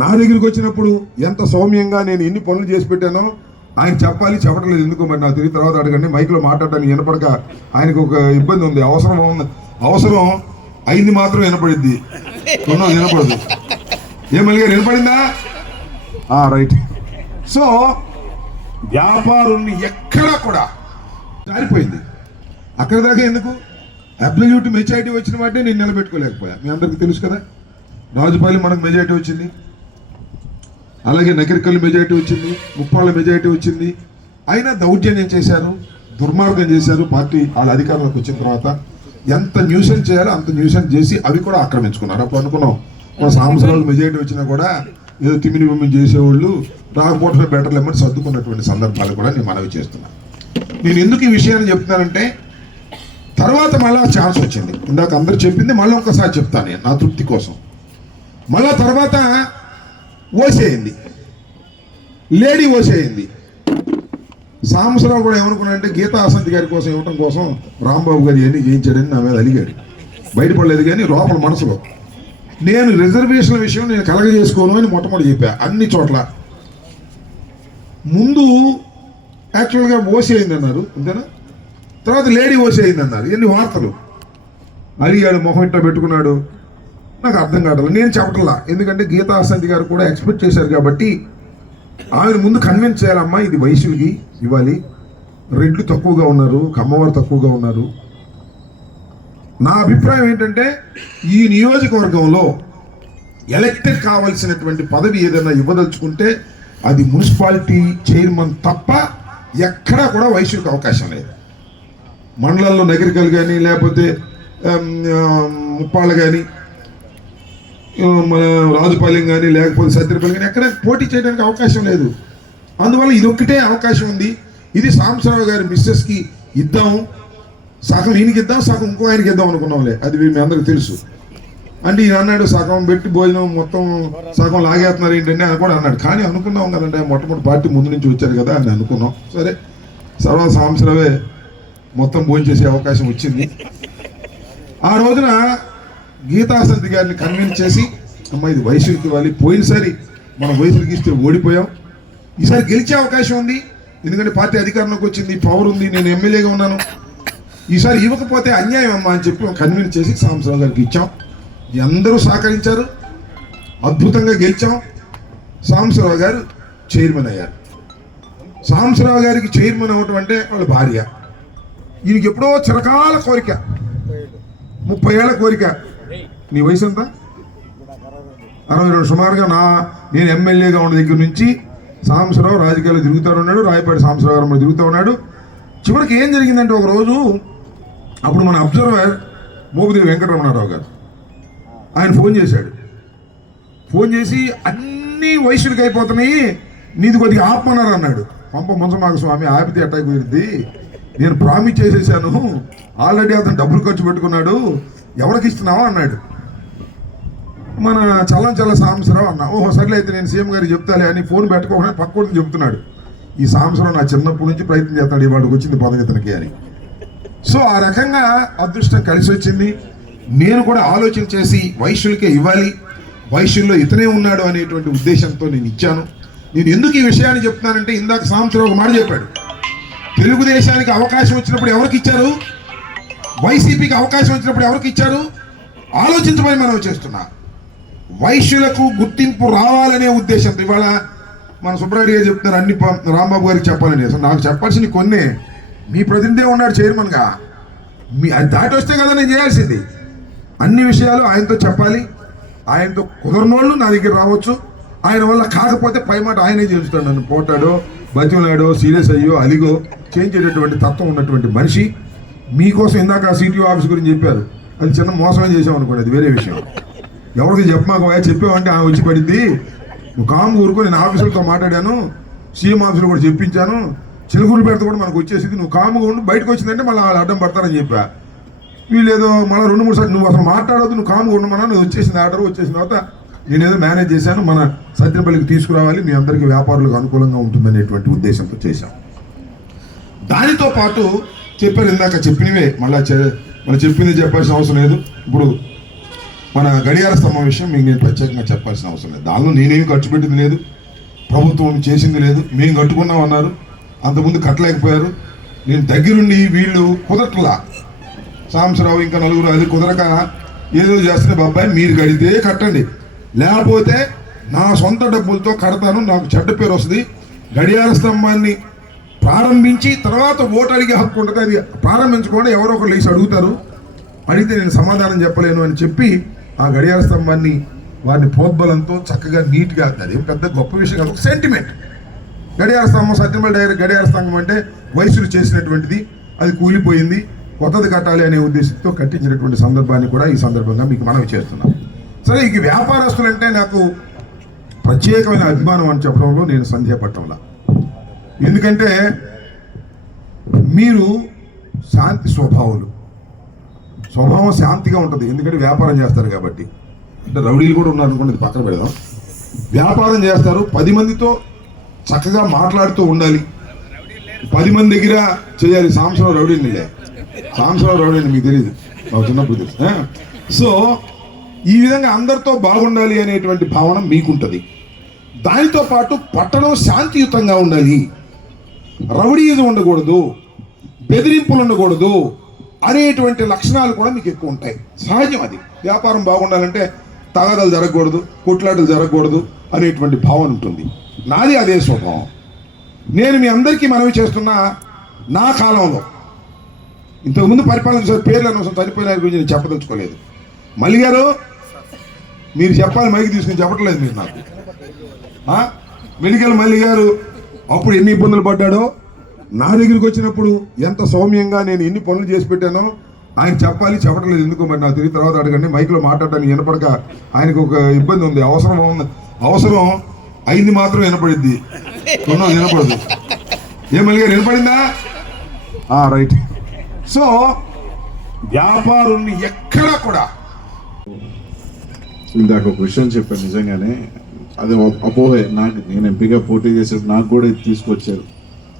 నా దగ్గరికి వచ్చినప్పుడు ఎంత సౌమ్యంగా నేను ఎన్ని పనులు చేసి పెట్టానో ఆయన చెప్పాలి. చెప్పట్లేదు ఎందుకో మరి నాకు తిరిగి తర్వాత అడగండి. మైక్లో మాట్లాడడానికి వినపడక ఆయనకు ఒక ఇబ్బంది ఉంది. అవసరం అయింది మాత్రం వినపడిద్ది, కొన్నది వినపడదు. ఏ మల్లి గారు వినపడిందా? రైట్. సో వ్యాపారుల్ని ఎక్కడా కూడా జారిపోయింది. అక్కడ దాకా ఎందుకు? అబ్సల్యూట్ మెజారిటీ వచ్చిన వాటే నేను నిలబెట్టుకోలేకపోయా. మీ అందరికీ తెలుసు కదా, రాజుపాలెం మనకు మెజారిటీ వచ్చింది, అలాగే నగరికల్లు మెజారిటీ వచ్చింది, ముప్పాళ్ళ మెజారిటీ వచ్చింది. అయినా దౌర్జన్యం చేశారు, దుర్మార్గం చేశారు. పార్టీ వాళ్ళ అధికారంలోకి వచ్చిన తర్వాత ఎంత న్యూసెన్స్ చేయాలో అంత న్యూసెన్స్ చేసి అవి కూడా ఆక్రమించుకున్నారు. అప్పుడు అనుకున్నాం మన సంవత్సరాలు మెజారిటీ వచ్చినా కూడా ఏదో తిమిని బిమ్మిని చేసేవాళ్ళు రాకపోవటమే బెటర్ లేమని సర్దుకున్నటువంటి సందర్భాలు కూడా నేను మనవి చేస్తున్నాను. నేను ఎందుకు ఈ విషయాన్ని చెప్తున్నానంటే, తర్వాత మళ్ళీ ఛాన్స్ వచ్చింది. ఇందాక అందరు చెప్పింది మళ్ళీ ఒకసారి చెప్తాను నేను నా తృప్తి కోసం. మళ్ళా తర్వాత ఓసేయింది, లేడీ ఓసేయింది. సాంబశివరావు కూడా ఏమనుకున్నాడంటే గీతా ఆసంతి గారి కోసం ఇవ్వటం కోసం రాంబాబు గారు ఇవన్నీ చేయించాడని నా మీద అలిగాడు. బయటపడలేదు కానీ లోపల మనసులో నేను రిజర్వేషన్ల విషయం నేను కలగజేసుకోను అని మొట్టమొదటి చెప్పా. అన్ని చోట్ల ముందు యాక్చువల్గా ఓసీ అయిందన్నారు, అంతేనా? తర్వాత లేడీ ఓసీ అయిందన్నారు. ఎన్ని వార్తలు. అలిగాడు, మొహం ఇట్లా పెట్టుకున్నాడు. నాకు అర్థం కావట్లేదు, నేను చెప్పట్లా. ఎందుకంటే గీతా ఆసంతి గారు కూడా ఎక్స్పెక్ట్ చేశారు కాబట్టి ఆయన ముందు కన్విన్స్ చేయాలమ్మా, ఇది వైశ్యులకి ఇవ్వాలి, రెడ్లు తక్కువగా ఉన్నారు, కమ్మవారు తక్కువగా ఉన్నారు. నా అభిప్రాయం ఏంటంటే ఈ నియోజకవర్గంలో ఎలక్టెడ్ కావాల్సినటువంటి పదవి ఏదైనా ఇవ్వదలుచుకుంటే అది మున్సిపాలిటీ చైర్మన్ తప్ప ఎక్కడా కూడా వైశ్యులకు అవకాశం లేదు. మండలంలో నగరికలు కానీ లేకపోతే ముప్పాళ్ళు కానీ మన రాజుపాలెం కానీ లేకపోతే సత్యనపల్లి కానీ ఎక్కడ పోటీ చేయడానికి అవకాశం లేదు. అందువల్ల ఇది ఒక్కటే అవకాశం ఉంది. ఇది సాంబశివరావు గారి మిస్సెస్కి ఇద్దాం, సగం ఈయనకి ఇద్దాం, సగం ఇంకో ఆయనకి ఇద్దాం అనుకున్నాంలే. అది మీ అందరికి తెలుసు. అంటే ఈయన అన్నాడు సగం పెట్టి భోజనం మొత్తం సగం లాగేస్తున్నారు ఏంటంటే అని కూడా అన్నాడు. కానీ అనుకున్నాం కదంటే మొట్టమొదటి పార్టీ ముందు నుంచి వచ్చారు కదా అని అనుకున్నాం. సరే, సర్వ సాంబశివరావే మొత్తం భోజనం చేసే అవకాశం వచ్చింది. ఆ రోజున గీతాసంతి గారిని కన్విన్స్ చేసి అమ్మ ఇది వైశ్యులకి ఇవ్వాలి. పోయినసారి మనం వైశ్యులకి ఇస్తే ఓడిపోయాం, ఈసారి గెలిచే అవకాశం ఉంది. ఎందుకంటే పార్టీ అధికారంలోకి వచ్చింది, పవర్ ఉంది, నేను ఎమ్మెల్యేగా ఉన్నాను, ఈసారి ఇవ్వకపోతే అన్యాయం అమ్మా అని చెప్పి కన్విన్స్ చేసి సాంబశివరావు గారికి ఇచ్చాం. అందరూ సహకరించారు, అద్భుతంగా గెలిచాం. సాంబశివరావు గారు చైర్మన్ అయ్యారు. సాంబశివరావు గారికి చైర్మన్ అవ్వటం అంటే వాళ్ళ భార్య. ఈయనకి ఎప్పుడో చిరకాల కోరిక, 30 ఏళ్ల కోరిక. నీ వయసు ఎంత? 62. సుమారుగా నేను ఎమ్మెల్యేగా ఉన్న దగ్గర నుంచి సాంబశివరావు రాజకీయాలు తిరుగుతూ ఉన్నాడు, రాయపాటి సాంబశివరావు గారు తిరుగుతూ ఉన్నాడు. చివరికి ఏం జరిగిందంటే ఒక రోజు అప్పుడు మన అబ్జర్వర్ మోపిదేవి వెంకటరమణారావు గారు ఆయన ఫోన్ చేశాడు. ఫోన్ చేసి అన్నీ వైశ్యులకి అయిపోతున్నాయి, నీది కొద్దిగా ఆపమన్నారు అన్నాడు. పంప మంచమాక స్వామి, ఆపితే ఎట్టా కుదిరింది, నేను ప్రామిస్ చేసేసాను, ఆల్రెడీ అతను డబ్బులు ఖర్చు పెట్టుకున్నాడు, ఎవరికి ఇస్తున్నావా అన్నాడు. మన చల్ల సాంబశివరావు అన్నా. ఓహో సర్లే అయితే నేను సీఎం గారికి చెప్తాలే అని ఫోన్ పెట్టుకోకుండా పక్కన చెప్తున్నాడు. ఈ సాంబశివరావు నా చిన్నప్పటి నుంచి ప్రయత్నం చేస్తాడు, ఇవాడికి వచ్చింది పదవితనికి అని. సో ఆ రకంగా అదృష్టం కలిసి వచ్చింది. నేను కూడా ఆలోచన చేసి వైశ్యులకే ఇవ్వాలి, వైశ్యుల్లో ఇతనే ఉన్నాడు అనేటువంటి ఉద్దేశంతో నేను ఇచ్చాను. నేను ఎందుకు ఈ విషయాన్ని చెప్తున్నానంటే ఇందాక సాంబశివరావు ఒక మాట చెప్పాడు, తెలుగుదేశానికి అవకాశం వచ్చినప్పుడు ఎవరికి ఇచ్చారు, వైసీపీకి అవకాశం వచ్చినప్పుడు ఎవరికి ఇచ్చారు, ఆలోచించమని మనం చేస్తున్నా. వైశ్యులకు గుర్తింపు రావాలనే ఉద్దేశంతో ఇవాళ మన సుబ్రారెడ్డి గారు చెప్తున్నారు అన్ని రాంబాబు గారికి చెప్పాలని. అసలు నాకు చెప్పాల్సింది కొన్నే, మీ ప్రతినిధి ఉన్నాడు చైర్మన్గా, అది దాటి వస్తే కదా నేను చేయాల్సింది. అన్ని విషయాలు ఆయనతో చెప్పాలి, ఆయనతో కుదరనోళ్ళు నా దగ్గర రావచ్చు, ఆయన వల్ల కాకపోతే పై మాట ఆయనే చేస్తాడు. నన్ను పోటాడో బతిమలాడో సీరియస్ అయ్యో అలిగో చేయించేటటువంటి తత్వం ఉన్నటువంటి మనిషి. మీకోసం ఇందాక సిటీఓ ఆఫీస్ గురించి చెప్పారు, అది చిన్న మోసమే చేసాం అనుకోండి, అది వేరే విషయం. ఎవరికి చెప్పమాక చెప్పామంటే ఆమె వచ్చి పడింది, నువ్వు కాము ఊరుకో, నేను ఆఫీసులతో మాట్లాడాను, సీఎం ఆఫీసులో కూడా చెప్పించాను, చిలుకూరు పెడితే కూడా మనకు వచ్చేసింది, నువ్వు కాముగా ఉండి బయటకు వచ్చిందంటే మళ్ళీ వాళ్ళు అడ్డం పడతారని చెప్పా. వీళ్ళు ఏదో మళ్ళీ 2-3 సార్లు నువ్వు అసలు మాట్లాడవద్దు, నువ్వు కామ్గా ఉండమన్నా, నువ్వు వచ్చేసిన ఆర్డర్ వచ్చేసిన తర్వాత నేనేదో మేనేజ్ చేశాను, మన సత్యనపల్లికి తీసుకురావాలి, మీ అందరికీ వ్యాపారులకు అనుకూలంగా ఉంటుందనేటువంటి ఉద్దేశంతో చేశాం. దానితో పాటు చెప్పారు ఇందాక చెప్పినవే, మళ్ళీ చెప్పింది చెప్పాల్సిన అవసరం లేదు. ఇప్పుడు మన గడియార స్తంభం విషయం మీకు నేను ప్రత్యేకంగా చెప్పాల్సిన అవసరం లేదు. దానిలో నేనేమి ఖర్చు పెట్టింది లేదు, ప్రభుత్వం చేసింది లేదు. మేము కట్టుకున్నాం అన్నారు, అంతకుముందు కట్టలేకపోయారు. నేను దగ్గరుండి వీళ్ళు కుదరట్లా, సాంబశివరావు ఇంకా నలుగురు అది కుదరక ఏదో చేస్తున్న బాబాయ్ మీరు కడితే కట్టండి, లేకపోతే నా సొంత డబ్బులతో కడతాను, నాకు చెడ్డ పేరు వస్తుంది. గడియార స్తంభాన్ని ప్రారంభించి తర్వాత ఓటు అడిగే హక్కు ఉంటుంది, అది ప్రారంభించకుండా ఎవరో ఒకరు లేచి అడుగుతారు, అడిగితే నేను సమాధానం చెప్పలేను అని చెప్పి ఆ గడియార స్తంభాన్ని వారిని ప్రోద్బలంతో చక్కగా నీట్గా, అది పెద్ద గొప్ప విషయం కాదు, ఒక సెంటిమెంట్. గడియార స్తంభం సత్యనపల్లి గడియార స్తంభం అంటే వయసులు చేసినటువంటిది, అది కూలిపోయింది, కొత్తది కట్టాలి అనే ఉద్దేశంతో కట్టించినటువంటి సందర్భాన్ని కూడా ఈ సందర్భంగా మీకు మనవి చేస్తున్నాం. సరే, ఇక వ్యాపారస్తులంటే నాకు ప్రత్యేకమైన అభిమానం అని చెప్పడంలో నేను సందేహపడటంలా. ఎందుకంటే మీరు శాంతి స్వభావం శాంతిగా ఉంటుంది, ఎందుకంటే వ్యాపారం చేస్తారు కాబట్టి. అంటే రౌడీలు కూడా ఉన్నారు అనుకోండి, పక్కన పెడదాం. వ్యాపారం చేస్తారు, 10 మందితో చక్కగా మాట్లాడుతూ ఉండాలి, 10 మంది దగ్గర చేయాలి. సాంబశివరావు రౌడీని మీకు తెలియదు, మాకు చిన్నప్పుడు తెలుసు. సో ఈ విధంగా అందరితో బాగుండాలి అనేటువంటి భావన మీకుంటుంది. దానితో పాటు పట్టణం శాంతియుతంగా ఉండాలి, రౌడీయుధం ఉండకూడదు, బెదిరింపులు ఉండకూడదు అనేటువంటి లక్షణాలు కూడా మీకు ఎక్కువ ఉంటాయి. సహజం, అది వ్యాపారం బాగుండాలంటే తగాదాలు జరగకూడదు, కొట్లాటలు జరగకూడదు అనేటువంటి భావన ఉంటుంది. నాది అదే స్వభావం. నేను మీ అందరికీ మనవి చేస్తున్నా, నా కాలంలో ఇంతకుముందు పరిపాలన పేర్లు అనవసరం, చనిపోయిన గురించి నేను చెప్పదలుచుకోలేదు. మల్లి గారు మీరు చెప్పాలి, మైకి తీసుకుని చెప్పట్లేదు మీరు నాకు. మెడికల్ మల్లి గారు అప్పుడు ఎన్ని ఇబ్బందులు పడ్డాడో, నా దగ్గరికి వచ్చినప్పుడు ఎంత సౌమ్యంగా నేను ఎన్ని పనులు చేసి పెట్టానో ఆయన చెప్పాలి, చెప్పట్లేదు ఎందుకో మరి నాకు తిరిగి తర్వాత అడగండి. మైక్లో మాట్లాడటానికి వినపడక ఆయనకు ఒక ఇబ్బంది ఉంది. అవసరం అయింది మాత్రం వినపడిద్ది, కొన్నది వినపడదు. మల్లి గారు వినపడిందా? రైట్. సో వ్యాపారుల్ని ఎక్కడా కూడా, ఇందాక ఒక విషయం చెప్పాను, నిజంగానే అది అపోహే. నేను ఎంపీగా పోటీ చేసేప్పుడు నాకు కూడా ఇది తీసుకొచ్చారు,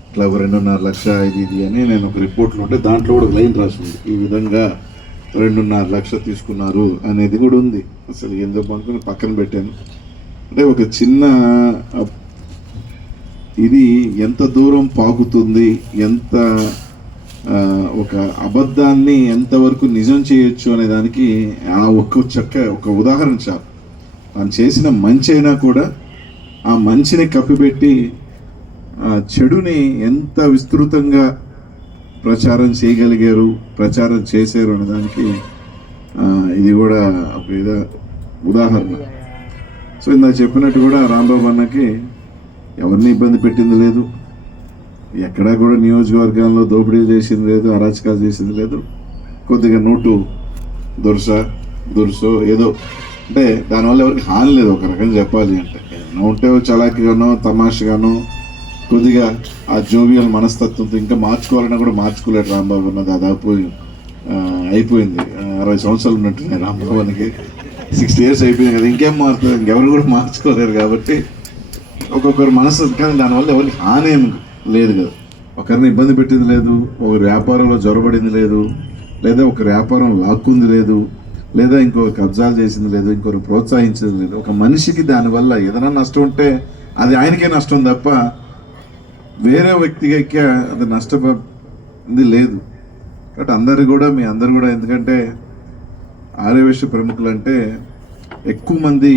ఇట్లా 2.5 లక్ష ఇది అని. నేను ఒక రిపోర్ట్లో ఉంటే దాంట్లో కూడా ఒక లైన్ రాసింది, ఈ విధంగా 2.5 లక్ష తీసుకున్నారు అనేది కూడా ఉంది. అసలు ఎందుకు అనుకుని పక్కన పెట్టాను. అంటే ఒక చిన్న ఇది ఎంత దూరం పాకుతుంది, ఎంత ఒక అబద్ధాన్ని ఎంతవరకు నిజం చేయొచ్చు అనే దానికి ఆ ఒక ఉదాహరణ చాలు. తను చేసిన మంచి అయినా కూడా ఆ మంచిని కప్పిపెట్టి చెడుని ఎంత విస్తృతంగా ప్రచారం చేయగలిగారు, ప్రచారం చేశారు అనే దానికి ఇది కూడా ఒక ఉదాహరణ. సో ఇందాక చెప్పినట్టు కూడా రాంబాబు అన్నకి ఎవరిని ఇబ్బంది పెట్టింది లేదు, ఎక్కడా కూడా నియోజకవర్గాల్లో దోపిడీలు చేసింది లేదు, అరాచకాలు చేసింది లేదు. కొద్దిగా నోటు దురుసో ఏదో, అంటే దానివల్ల ఎవరికి హాని లేదు ఒక రకంగా చెప్పాలి అంటే. ఉంటే చలాకీగానో తమాషగానో కొద్దిగా ఆ జోవియల్ మనస్తత్వంతో ఇంకా మార్చుకోవాలన్నా కూడా మార్చుకోలేడు రాంబాబు అన్న. దాదాపు అయిపోయింది, 60 సంవత్సరాలు ఉన్నట్టున్నాయి రాంబాబు అన్నకి. 60 years అయిపోయింది కదా, ఇంకేం మారుతుంది, ఇంకెవరు కూడా మార్చుకోలేరు. కాబట్టి ఒక్కొక్కరు మనసు, కానీ దానివల్ల ఎవరికి హాని ఏం లేదు కదా, ఒకరిని ఇబ్బంది పెట్టింది లేదు, ఒకరి వ్యాపారంలో జొరబడింది లేదు, లేదా ఒకరి వ్యాపారం లాక్కుంది లేదు, లేదా ఇంకొక కబ్జాలు చేసింది లేదు, ఇంకొకరు ప్రోత్సహించింది లేదు. ఒక మనిషికి దానివల్ల ఏదైనా నష్టం ఉంటే అది ఆయనకే నష్టం తప్ప వేరే వ్యక్తికి అది నష్టపోయింది లేదు. కాబట్టి మీ అందరు కూడా ఎందుకంటే ఆర్యవైశ్య ప్రముఖులు అంటే ఎక్కువ మంది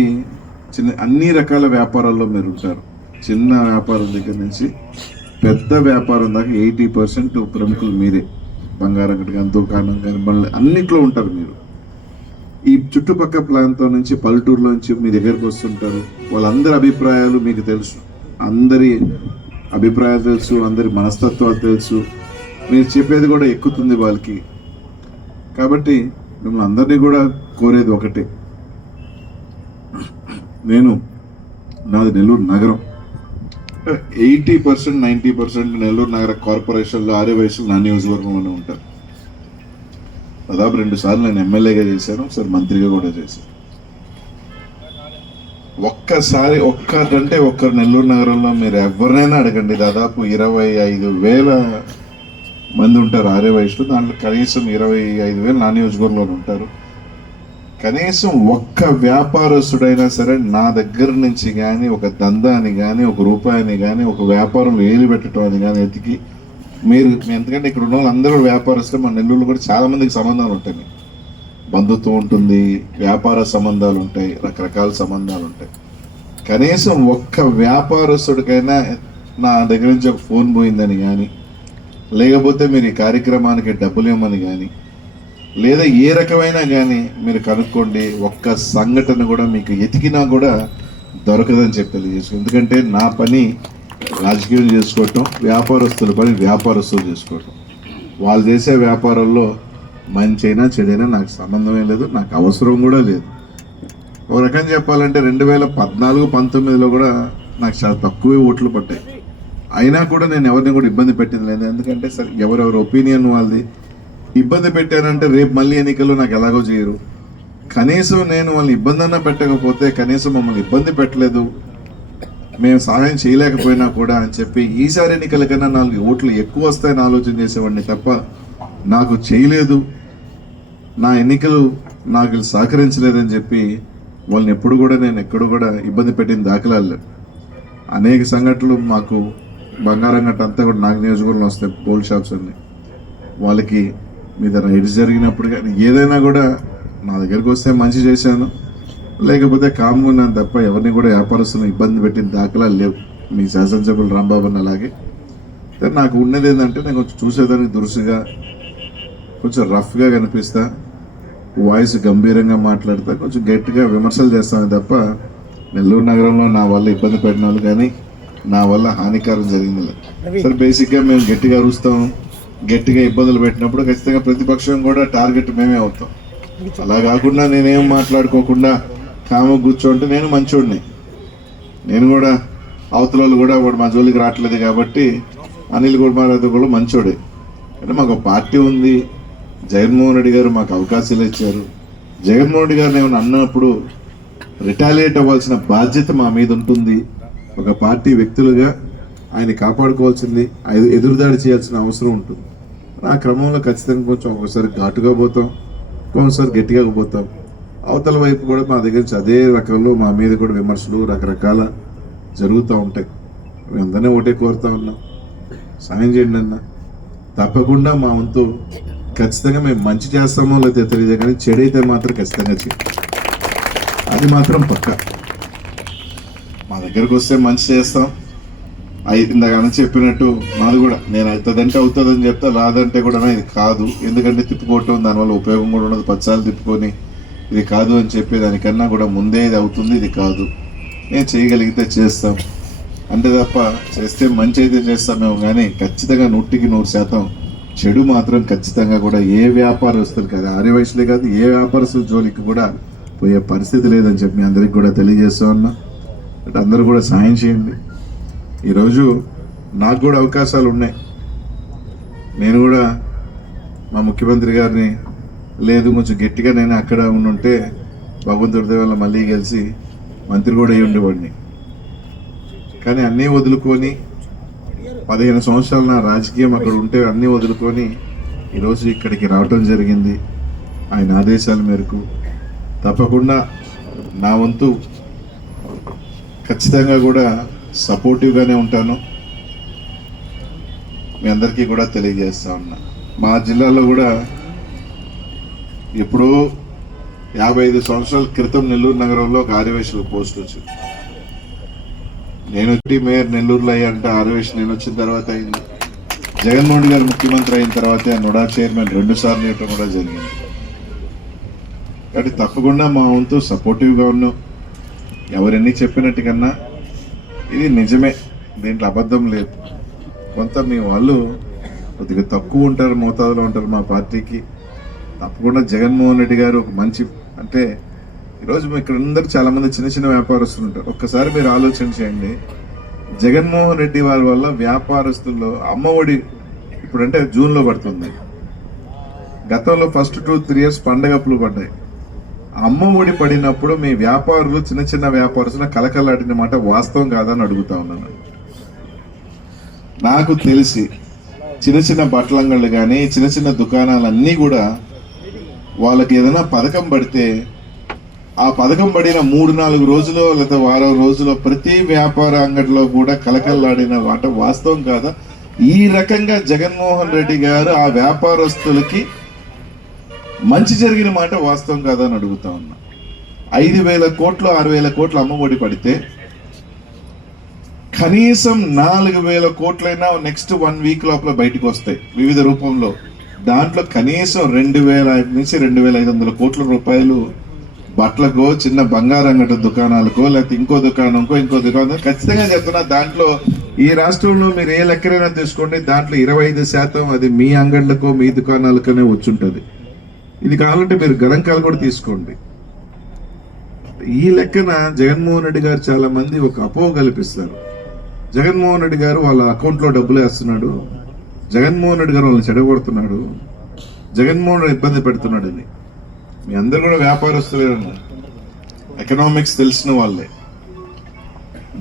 అన్ని రకాల వ్యాపారాల్లో మీరు ఉంటారు. చిన్న వ్యాపారం దగ్గర నుంచి పెద్ద వ్యాపారం దాకా 80% ప్రముఖులు మీరే. బంగారం కానీ, దుకాణం కానీ, మళ్ళీ అన్నిట్లో ఉంటారు మీరు. ఈ చుట్టుపక్కల ప్రాంతం నుంచి, పల్లెటూరులో నుంచి మీ దగ్గరకు వస్తుంటారు. వాళ్ళందరి అభిప్రాయాలు మీకు తెలుసు, అందరి అభిప్రాయాలు తెలుసు, అందరి మనస్తత్వాలు తెలుసు. మీరు చెప్పేది కూడా ఎక్కుతుంది వాళ్ళకి. కాబట్టి మిమ్మల్ని అందరినీ కూడా కోరేది ఒకటే, నాది నెల్లూరు నగరం, 80% 90% నెల్లూరు నగర కార్పొరేషన్లో ఆర్యవైశ్యులు నా నియోజకవర్గంలోనే ఉంటారు. దాదాపు 2 సార్లు నేను ఎమ్మెల్యేగా చేశాను, ఒకసారి మంత్రిగా కూడా చేశాను. ఒక్కరు నెల్లూరు నగరంలో మీరు ఎవరినైనా అడగండి, దాదాపు 25,000 మంది ఉంటారు ఆర్య వయసులో. దాంట్లో కనీసం 25,000 నా నియోజకవర్గంలో ఉంటారు. కనీసం ఒక్క వ్యాపారస్తుడైనా సరే నా దగ్గర నుంచి కానీ ఒక దందాన్ని కానీ ఒక రూపాయిని కానీ ఒక వ్యాపారం వేలు పెట్టడం అని కానీ ఎతికి మీరు, ఎందుకంటే ఇక్కడ ఉన్న వాళ్ళందరూ వ్యాపారస్తులు. మన నెల్లూరులో కూడా చాలా మందికి సంబంధాలు ఉంటాయి, బంధుత్వం ఉంటుంది, వ్యాపార సంబంధాలు ఉంటాయి, రకరకాల సంబంధాలు ఉంటాయి. కనీసం ఒక్క వ్యాపారస్తుడికైనా నా దగ్గర నుంచి ఒక ఫోన్ పోయిందని కానీ, లేకపోతే మీరు ఈ కార్యక్రమానికి డబ్బులు ఇవ్వమని కానీ, లేదా ఏ రకమైనా కానీ మీరు కనుక్కోండి. ఒక్క సంఘటన కూడా మీకు ఎతికినా కూడా దొరకదని చెప్పి తెలియజేసుకో. ఎందుకంటే నా పని రాజకీయం చేసుకోవటం, వ్యాపారస్తుల పని వ్యాపారస్తులు చేసుకోవటం. వాళ్ళు చేసే వ్యాపారంలో మంచి అయినా చెడైనా నాకు సంబంధమే లేదు, నాకు అవసరం కూడా లేదు. ఒక రకంగా చెప్పాలంటే 2014-19లో కూడా నాకు చాలా తక్కువే ఓట్లు పట్టాయి. అయినా కూడా నేను ఎవరిని కూడా ఇబ్బంది పెట్టింది లేదు. ఎందుకంటే సరే ఎవరెవరి ఒపీనియన్ వాళ్ళది. ఇబ్బంది పెట్టానంటే రేపు మళ్ళీ ఎన్నికల్లో నాకు ఎలాగో చేయరు. కనీసం నేను వాళ్ళని ఇబ్బంది అన్నా పెట్టకపోతే, కనీసం మమ్మల్ని ఇబ్బంది పెట్టలేదు, మేము సహాయం చేయలేకపోయినా కూడా అని చెప్పి ఈసారి ఎన్నికల కన్నా 4 ఓట్లు ఎక్కువ వస్తాయని ఆలోచన చేసేవాడిని తప్ప, నాకు చేయలేదు, నా ఎన్నికలు నాకు సహకరించలేదని చెప్పి వాళ్ళని ఎప్పుడు కూడా నేను ఎక్కడ కూడా ఇబ్బంది పెట్టిన దాఖలాలు. అనేక సంఘటనలు మాకు బంగారం గట్ట అంతా కూడా నాకు నియోజకవర్గంలో వస్తాయి, గోల్డ్ షాప్స్ అన్ని. వాళ్ళకి మీద రైడ్స్ జరిగినప్పుడు కానీ ఏదైనా కూడా నా దగ్గరికి వస్తే మంచి చేశాను, లేకపోతే కామ్గా ఉన్నాను తప్ప ఎవరిని కూడా వ్యాపారస్తులను ఇబ్బంది పెట్టిన దాఖలాలు లేవు. మీ శాసనసభ్యులు రాంబాబు అన్న అలాగే. నాకు ఉన్నది ఏంటంటే నేను కొంచెం చూసేదానికి దురుసుగా, కొంచెం రఫ్గా కనిపిస్తా, వాయిస్ గంభీరంగా మాట్లాడతా, కొంచెం గట్టిగా విమర్శలు చేస్తాను తప్ప నెల్లూరు నగరంలో నా వల్ల ఇబ్బంది పెట్టిన వాళ్ళు కానీ నా వల్ల హానికరం జరిగింది లేదు. సరే బేసిక్గా మేము గట్టిగా అరుస్తాం, గట్టిగా ఇబ్బందులు పెట్టినప్పుడు ఖచ్చితంగా ప్రతిపక్షం కూడా టార్గెట్ మేమే అవుతాం. అలా కాకుండా నేనేం మాట్లాడుకోకుండా కామ కూర్చోంటే నేను మంచోడిని, నేను కూడా అవతల కూడా వాడు మా జోలికి రావట్లేదు కాబట్టి అనిల్ కుమార్ యాదవ్ కూడా మంచోడే. కానీ మాకు పార్టీ ఉంది, జగన్మోహన్ రెడ్డి గారు మాకు అవకాశాలు ఇచ్చారు. జగన్మోహన్ రెడ్డి గారిని ఏమైనా అన్నప్పుడు రిటాలియేట్ అవ్వాల్సిన బాధ్యత మా మీద ఉంటుంది. ఒక పార్టీ వ్యక్తులుగా ఆయన కాపాడుకోవాల్సింది, ఎదురుదాడి చేయాల్సిన అవసరం ఉంటుంది. ఆ క్రమంలో ఖచ్చితంగా కొంచెం ఒకసారి ఘాటుగా పోతాం, ఒకసారి గట్టిగా పోతాం. అవతల వైపు కూడా మా దగ్గర నుంచి అదే రకంలో మా మీద కూడా విమర్శలు రకరకాల జరుగుతూ ఉంటాయి. అందరినీ ఒకటే కోరుతా ఉన్నాం, సాయం చేయండి అన్న. తప్పకుండా మా వంతు ఖచ్చితంగా మేము మంచి చేస్తామో లేదో తెలియదు, కానీ చెడైతే మాత్రం ఖచ్చితంగా చేయాలి, అది మాత్రం పక్క. మా దగ్గరకు వస్తే మంచి చేస్తాం. ఇందాక చెప్పినట్టు మాది కూడా నేను అవుతుందంటే అవుతుందని చెప్తా, రాదంటే కూడా ఇది కాదు. ఎందుకంటే తిప్పుకోవటం దానివల్ల ఉపయోగం కూడా ఉండదు. 10 సార్లు తిప్పుకొని ఇది కాదు అని చెప్పేదానికన్నా కూడా ముందే ఇది అవుతుంది, ఇది కాదు, నేను చేయగలిగితే చేస్తాం అంటే తప్ప, చేస్తే మంచి అయితే చేస్తామేమో కానీ ఖచ్చితంగా 100% చెడు మాత్రం ఖచ్చితంగా కూడా ఏ వ్యాపారస్తులు కాదు, ఆర్య వయసులే కాదు, ఏ వ్యాపారస్తుల జోలికి కూడా పోయే పరిస్థితి లేదని చెప్పి మీ అందరికి కూడా తెలియజేస్తూ ఉన్నా. అంటే అందరూ కూడా సాయం చేయండి. ఈరోజు నాకు కూడా అవకాశాలు ఉన్నాయి. నేను కూడా మా ముఖ్యమంత్రి గారిని లేదు కొంచెం గట్టిగా నేను అక్కడ ఉండుంటే భగవంతుడి వల్ల మళ్ళీ గెలిచి మంత్రి కూడా అయ్యి ఉండేవాడిని. కానీ అన్నీ వదులుకొని 15 సంవత్సరాలు నా రాజకీయం అక్కడ ఉంటే అన్నీ వదులుకొని ఈరోజు ఇక్కడికి రావటం జరిగింది. ఆయన ఆదేశాల మేరకు తప్పకుండా నా వంతు ఖచ్చితంగా కూడా సపోర్టివ్గానే ఉంటాను. మీ అందరికీ కూడా తెలియజేస్తా ఉన్నా. మా జిల్లాలో కూడా ఎప్పుడో 55 సంవత్సరాల క్రితం నెల్లూరు నగరంలో ఒక ఆర్యవైశ్యుల పోస్ట్ వచ్చింది. నేను మేయర్ నెల్లూరులో అయ్యంటే ఆర్యవైశ్య నేను వచ్చిన తర్వాత అయింది. జగన్మోహన్ రెడ్డి గారు ముఖ్యమంత్రి అయిన తర్వాతే నుడా చైర్మన్ 2 సార్లు ఇవ్వటం కూడా జరిగింది. కాబట్టి తప్పకుండా మా వంతు సపోర్టివ్గా ఉన్నాం. ఎవరెన్ని చెప్పినట్టు కన్నా ఇది నిజమే, దీంట్లో అబద్ధం లేదు. కొంత మీ వాళ్ళు కొద్దిగా తక్కువ ఉంటారు, మోతాదులో ఉంటారు మా పార్టీకి. తప్పకుండా జగన్మోహన్ రెడ్డి గారు ఒక మంచి, అంటే ఈరోజు ఇక్కడ అందరూ చాలామంది చిన్న చిన్న వ్యాపారస్తులు ఉంటారు. ఒక్కసారి మీరు ఆలోచన చేయండి, జగన్మోహన్ రెడ్డి వారి వల్ల వ్యాపారస్తుల్లో అమ్మఒడి ఇప్పుడంటే జూన్లో పడుతుంది, గతంలో ఫస్ట్ 2-3 ఇయర్స్ పండగప్పులు పడ్డాయి. అమ్మ ఒడి పడినప్పుడు మీ వ్యాపారులు, చిన్న చిన్న వ్యాపారస్తులు కలకలాడిన మాట వాస్తవం కాదని అడుగుతా ఉన్నాను. నాకు తెలిసి చిన్న చిన్న బట్టల అంగళ్ళు కానీ చిన్న చిన్న దుకాణాలన్నీ కూడా వాళ్ళకి ఏదైనా పథకం పడితే ఆ పథకం పడిన 3-4 రోజులు లేదా వారం రోజులు ప్రతి వ్యాపార అంగడిలో కూడా కలకల్లాడిన మాట వాస్తవం కాదా? ఈ రకంగా జగన్మోహన్ రెడ్డి గారు ఆ వ్యాపారస్తులకి మంచి జరిగిన మాట వాస్తవం కాదా అని అడుగుతా ఉన్నా. 5,000 కోట్లు 6,000 కోట్లు అమ్మఒడి పడితే కనీసం 4,000 కోట్లైనా నెక్స్ట్ 1 వీక్ లోపల బయటకు వస్తాయి వివిధ రూపంలో. దాంట్లో కనీసం 2,000 నుంచి 2,500 కోట్ల రూపాయలు బట్టలకో, చిన్న బంగారు అంగడి దుకాణాలకో, లేకపోతే ఇంకో దుకాణం ఖచ్చితంగా చెప్తున్నా. దాంట్లో ఈ రాష్ట్రంలో మీరు ఏ లెక్కరైనా తీసుకోండి, దాంట్లో 25% అది మీ అంగడ్లకో మీ దుకాణాలకోనే వచ్చుంటది. ఇది కావాలంటే మీరు గణాంకాలు కూడా తీసుకోండి. ఈ లెక్కన జగన్మోహన్ రెడ్డి గారు చాలా మంది ఒక అపోహ కల్పిస్తారు. జగన్మోహన్ రెడ్డి గారు వాళ్ళ అకౌంట్లో డబ్బులు వేస్తున్నాడు, జగన్మోహన్ రెడ్డి గారు వాళ్ళని చెడగొడుతున్నాడు, జగన్మోహన్ రెడ్డి ఇబ్బంది పెడుతున్నాడు అని. మీ అందరు కూడా వ్యాపారస్తులేరన్నా, ఎకనామిక్స్ తెలిసిన వాళ్ళే.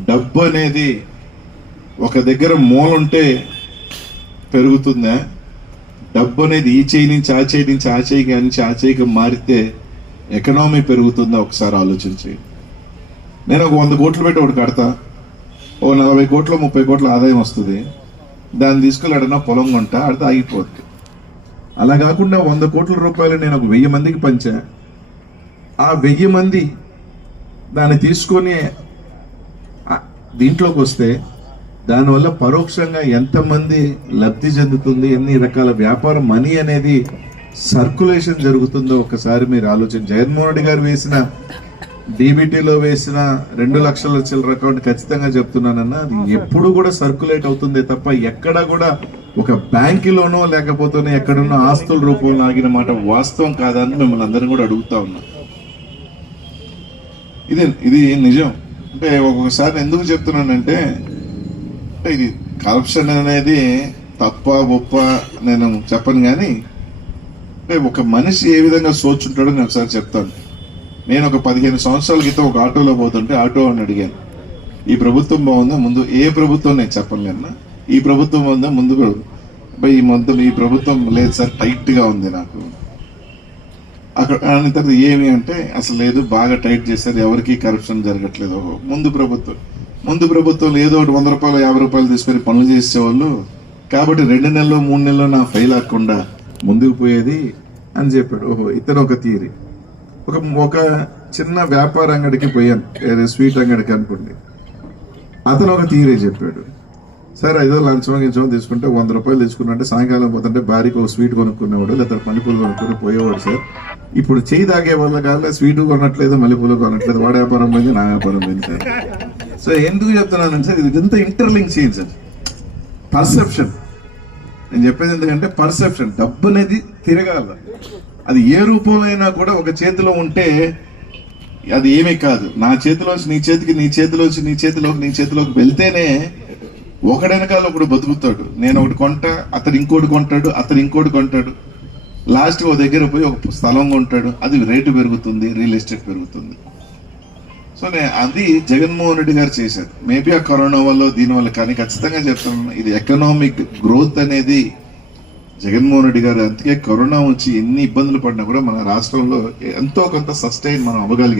డబ్బు అనేది ఒక దగ్గర మూలుంటే పెరుగుతుందా? డబ్బు అనేది ఈ చేయి నుంచి ఆ చేయి నుంచి ఆ చేయికి నుంచి ఆ చేయికి మారితే ఎకనామీ పెరుగుతుందా? ఒకసారి ఆలోచించి. నేను ఒక 100 కోట్లు పెట్టి ఒకటి కడతా, ఓ 40 కోట్లు 30 కోట్ల ఆదాయం వస్తుంది, దాన్ని తీసుకెళ్ళి అడనా పొలం కొంటా, ఆడితే ఆగిపోద్ది. అలా కాకుండా 100 కోట్ల రూపాయలు నేను ఒక 1000 మందికి పంచా, ఆ 1000 మంది దాన్ని తీసుకొని దీంట్లోకి వస్తే దానివల్ల పరోక్షంగా ఎంతమంది లబ్ధి చెందుతుంది, ఎన్ని రకాల వ్యాపారం మనీ అనేది సర్క్యులేషన్ జరుగుతుందో ఒకసారి మీరు ఆలోచన. జగన్మోహన్ రెడ్డి గారు వేసిన డీబీటీలో వేసిన 2 లక్షల చిల్లర అకౌంట్ ఖచ్చితంగా చెప్తున్నానన్నా, అది ఎప్పుడు కూడా సర్క్యులేట్ అవుతుంది తప్ప ఎక్కడ కూడా ఒక బ్యాంకులోనో లేకపోతే ఎక్కడున్నో ఆస్తుల రూపంలో ఆగిన మాట వాస్తవం కాదని మిమ్మల్ని అందరినీ కూడా అడుగుతా ఉన్నా. ఇది నిజం. అంటే ఒక్కొక్కసారి ఎందుకు చెప్తున్నానంటే, ఇది కరప్షన్ అనేది తప్ప గొప్ప నేను చెప్పను, కానీ అంటే ఒక మనిషి ఏ విధంగా సోచుంటాడో నేను ఒకసారి చెప్తాను. నేను ఒక 15 సంవత్సరాల క్రితం ఒక ఆటోలో పోతుంటే ఆటో అని అడిగాను, ఈ ప్రభుత్వం బాగుందా? ముందు ఏ ప్రభుత్వం నేను చెప్పలేను, ఈ ప్రభుత్వం బాగుందా? ముందు ఈ ప్రభుత్వం లేదు సార్, టైట్ గా ఉంది నాకు. అక్కడ అన్న తర్వాత ఏమి అంటే, అసలు లేదు, బాగా టైట్ చేశారు, ఎవరికి కరప్షన్ జరగట్లేదు. ముందు ప్రభుత్వంలో ఏదో ఒకటి 100 రూపాయలు 50 రూపాయలు తీసుకొని పనులు చేసేవాళ్ళు, కాబట్టి 2 నెలలు 3 నెలలు నా ఫెయిల్ అవ్వకుండా ముందుకు పోయేది అని చెప్పాడు. ఓహో, ఇతను ఒక థియరీ. ఒక చిన్న వ్యాపార అంగడికి పోయాను, స్వీట్ అంగడికి అనుకోండి, అతను ఒక థియరీ చెప్పాడు. సరే ఏదో లంచం తీసుకుంటే 100 రూపాయలు తీసుకున్నట్టే సాయంకాలం పోతుంటే భార్యకి ఒక స్వీట్ కొనుక్కునేవాడు, లేదా మల్లెపూలు కొనుక్కొని పోయేవాడు. సార్ ఇప్పుడు చేయి తాగే వల్ల కాదు, స్వీట్ కొనట్లేదు, మల్లెపూలు కొనట్లేదు, వాడి వ్యాపారం పోయింది, నా వ్యాపారం పోయింది సార్. సో ఎందుకు చెప్తున్నాను సార్, ఇది ఎంత ఇంటర్లింక్ చేయండి సార్. పర్సెప్షన్ నేను చెప్పేది ఎందుకంటే, పర్సెప్షన్ డబ్బు అనేది తిరగాల. అది ఏ రూపంలో అయినా కూడా ఒక చేతిలో ఉంటే అది ఏమీ కాదు. నా చేతిలోంచి నీ చేతికి, నీ చేతిలోంచి నీ చేతిలోకి, నీ చేతిలోకి వెళ్తేనే ఒకడెనకాల ఒకడు బతుకుతాడు. నేను ఒకటి కొంటా, అతను ఇంకోటి కొంటాడు, అతను ఇంకోటి కొంటాడు, లాస్ట్ ఓ దగ్గర పోయి ఒక స్థలం కొంటాడు, అది రేటు పెరుగుతుంది, రియల్ ఎస్టేట్ పెరుగుతుంది. సో అది జగన్మోహన్ రెడ్డి గారు చేశారు. మేబీ ఆ కరోనా వల్ల దీనివల్ల, కానీ ఖచ్చితంగా చెప్తున్నాను, ఇది ఎకనామిక్ గ్రోత్ అనేది జగన్మోహన్ రెడ్డి గారు. అందుకే కరోనా వచ్చి ఎన్ని ఇబ్బందులు పడినా కూడా మన రాష్ట్రంలో ఎంతో కొంత సస్టైన్ మనం అవ్వగలిగాం.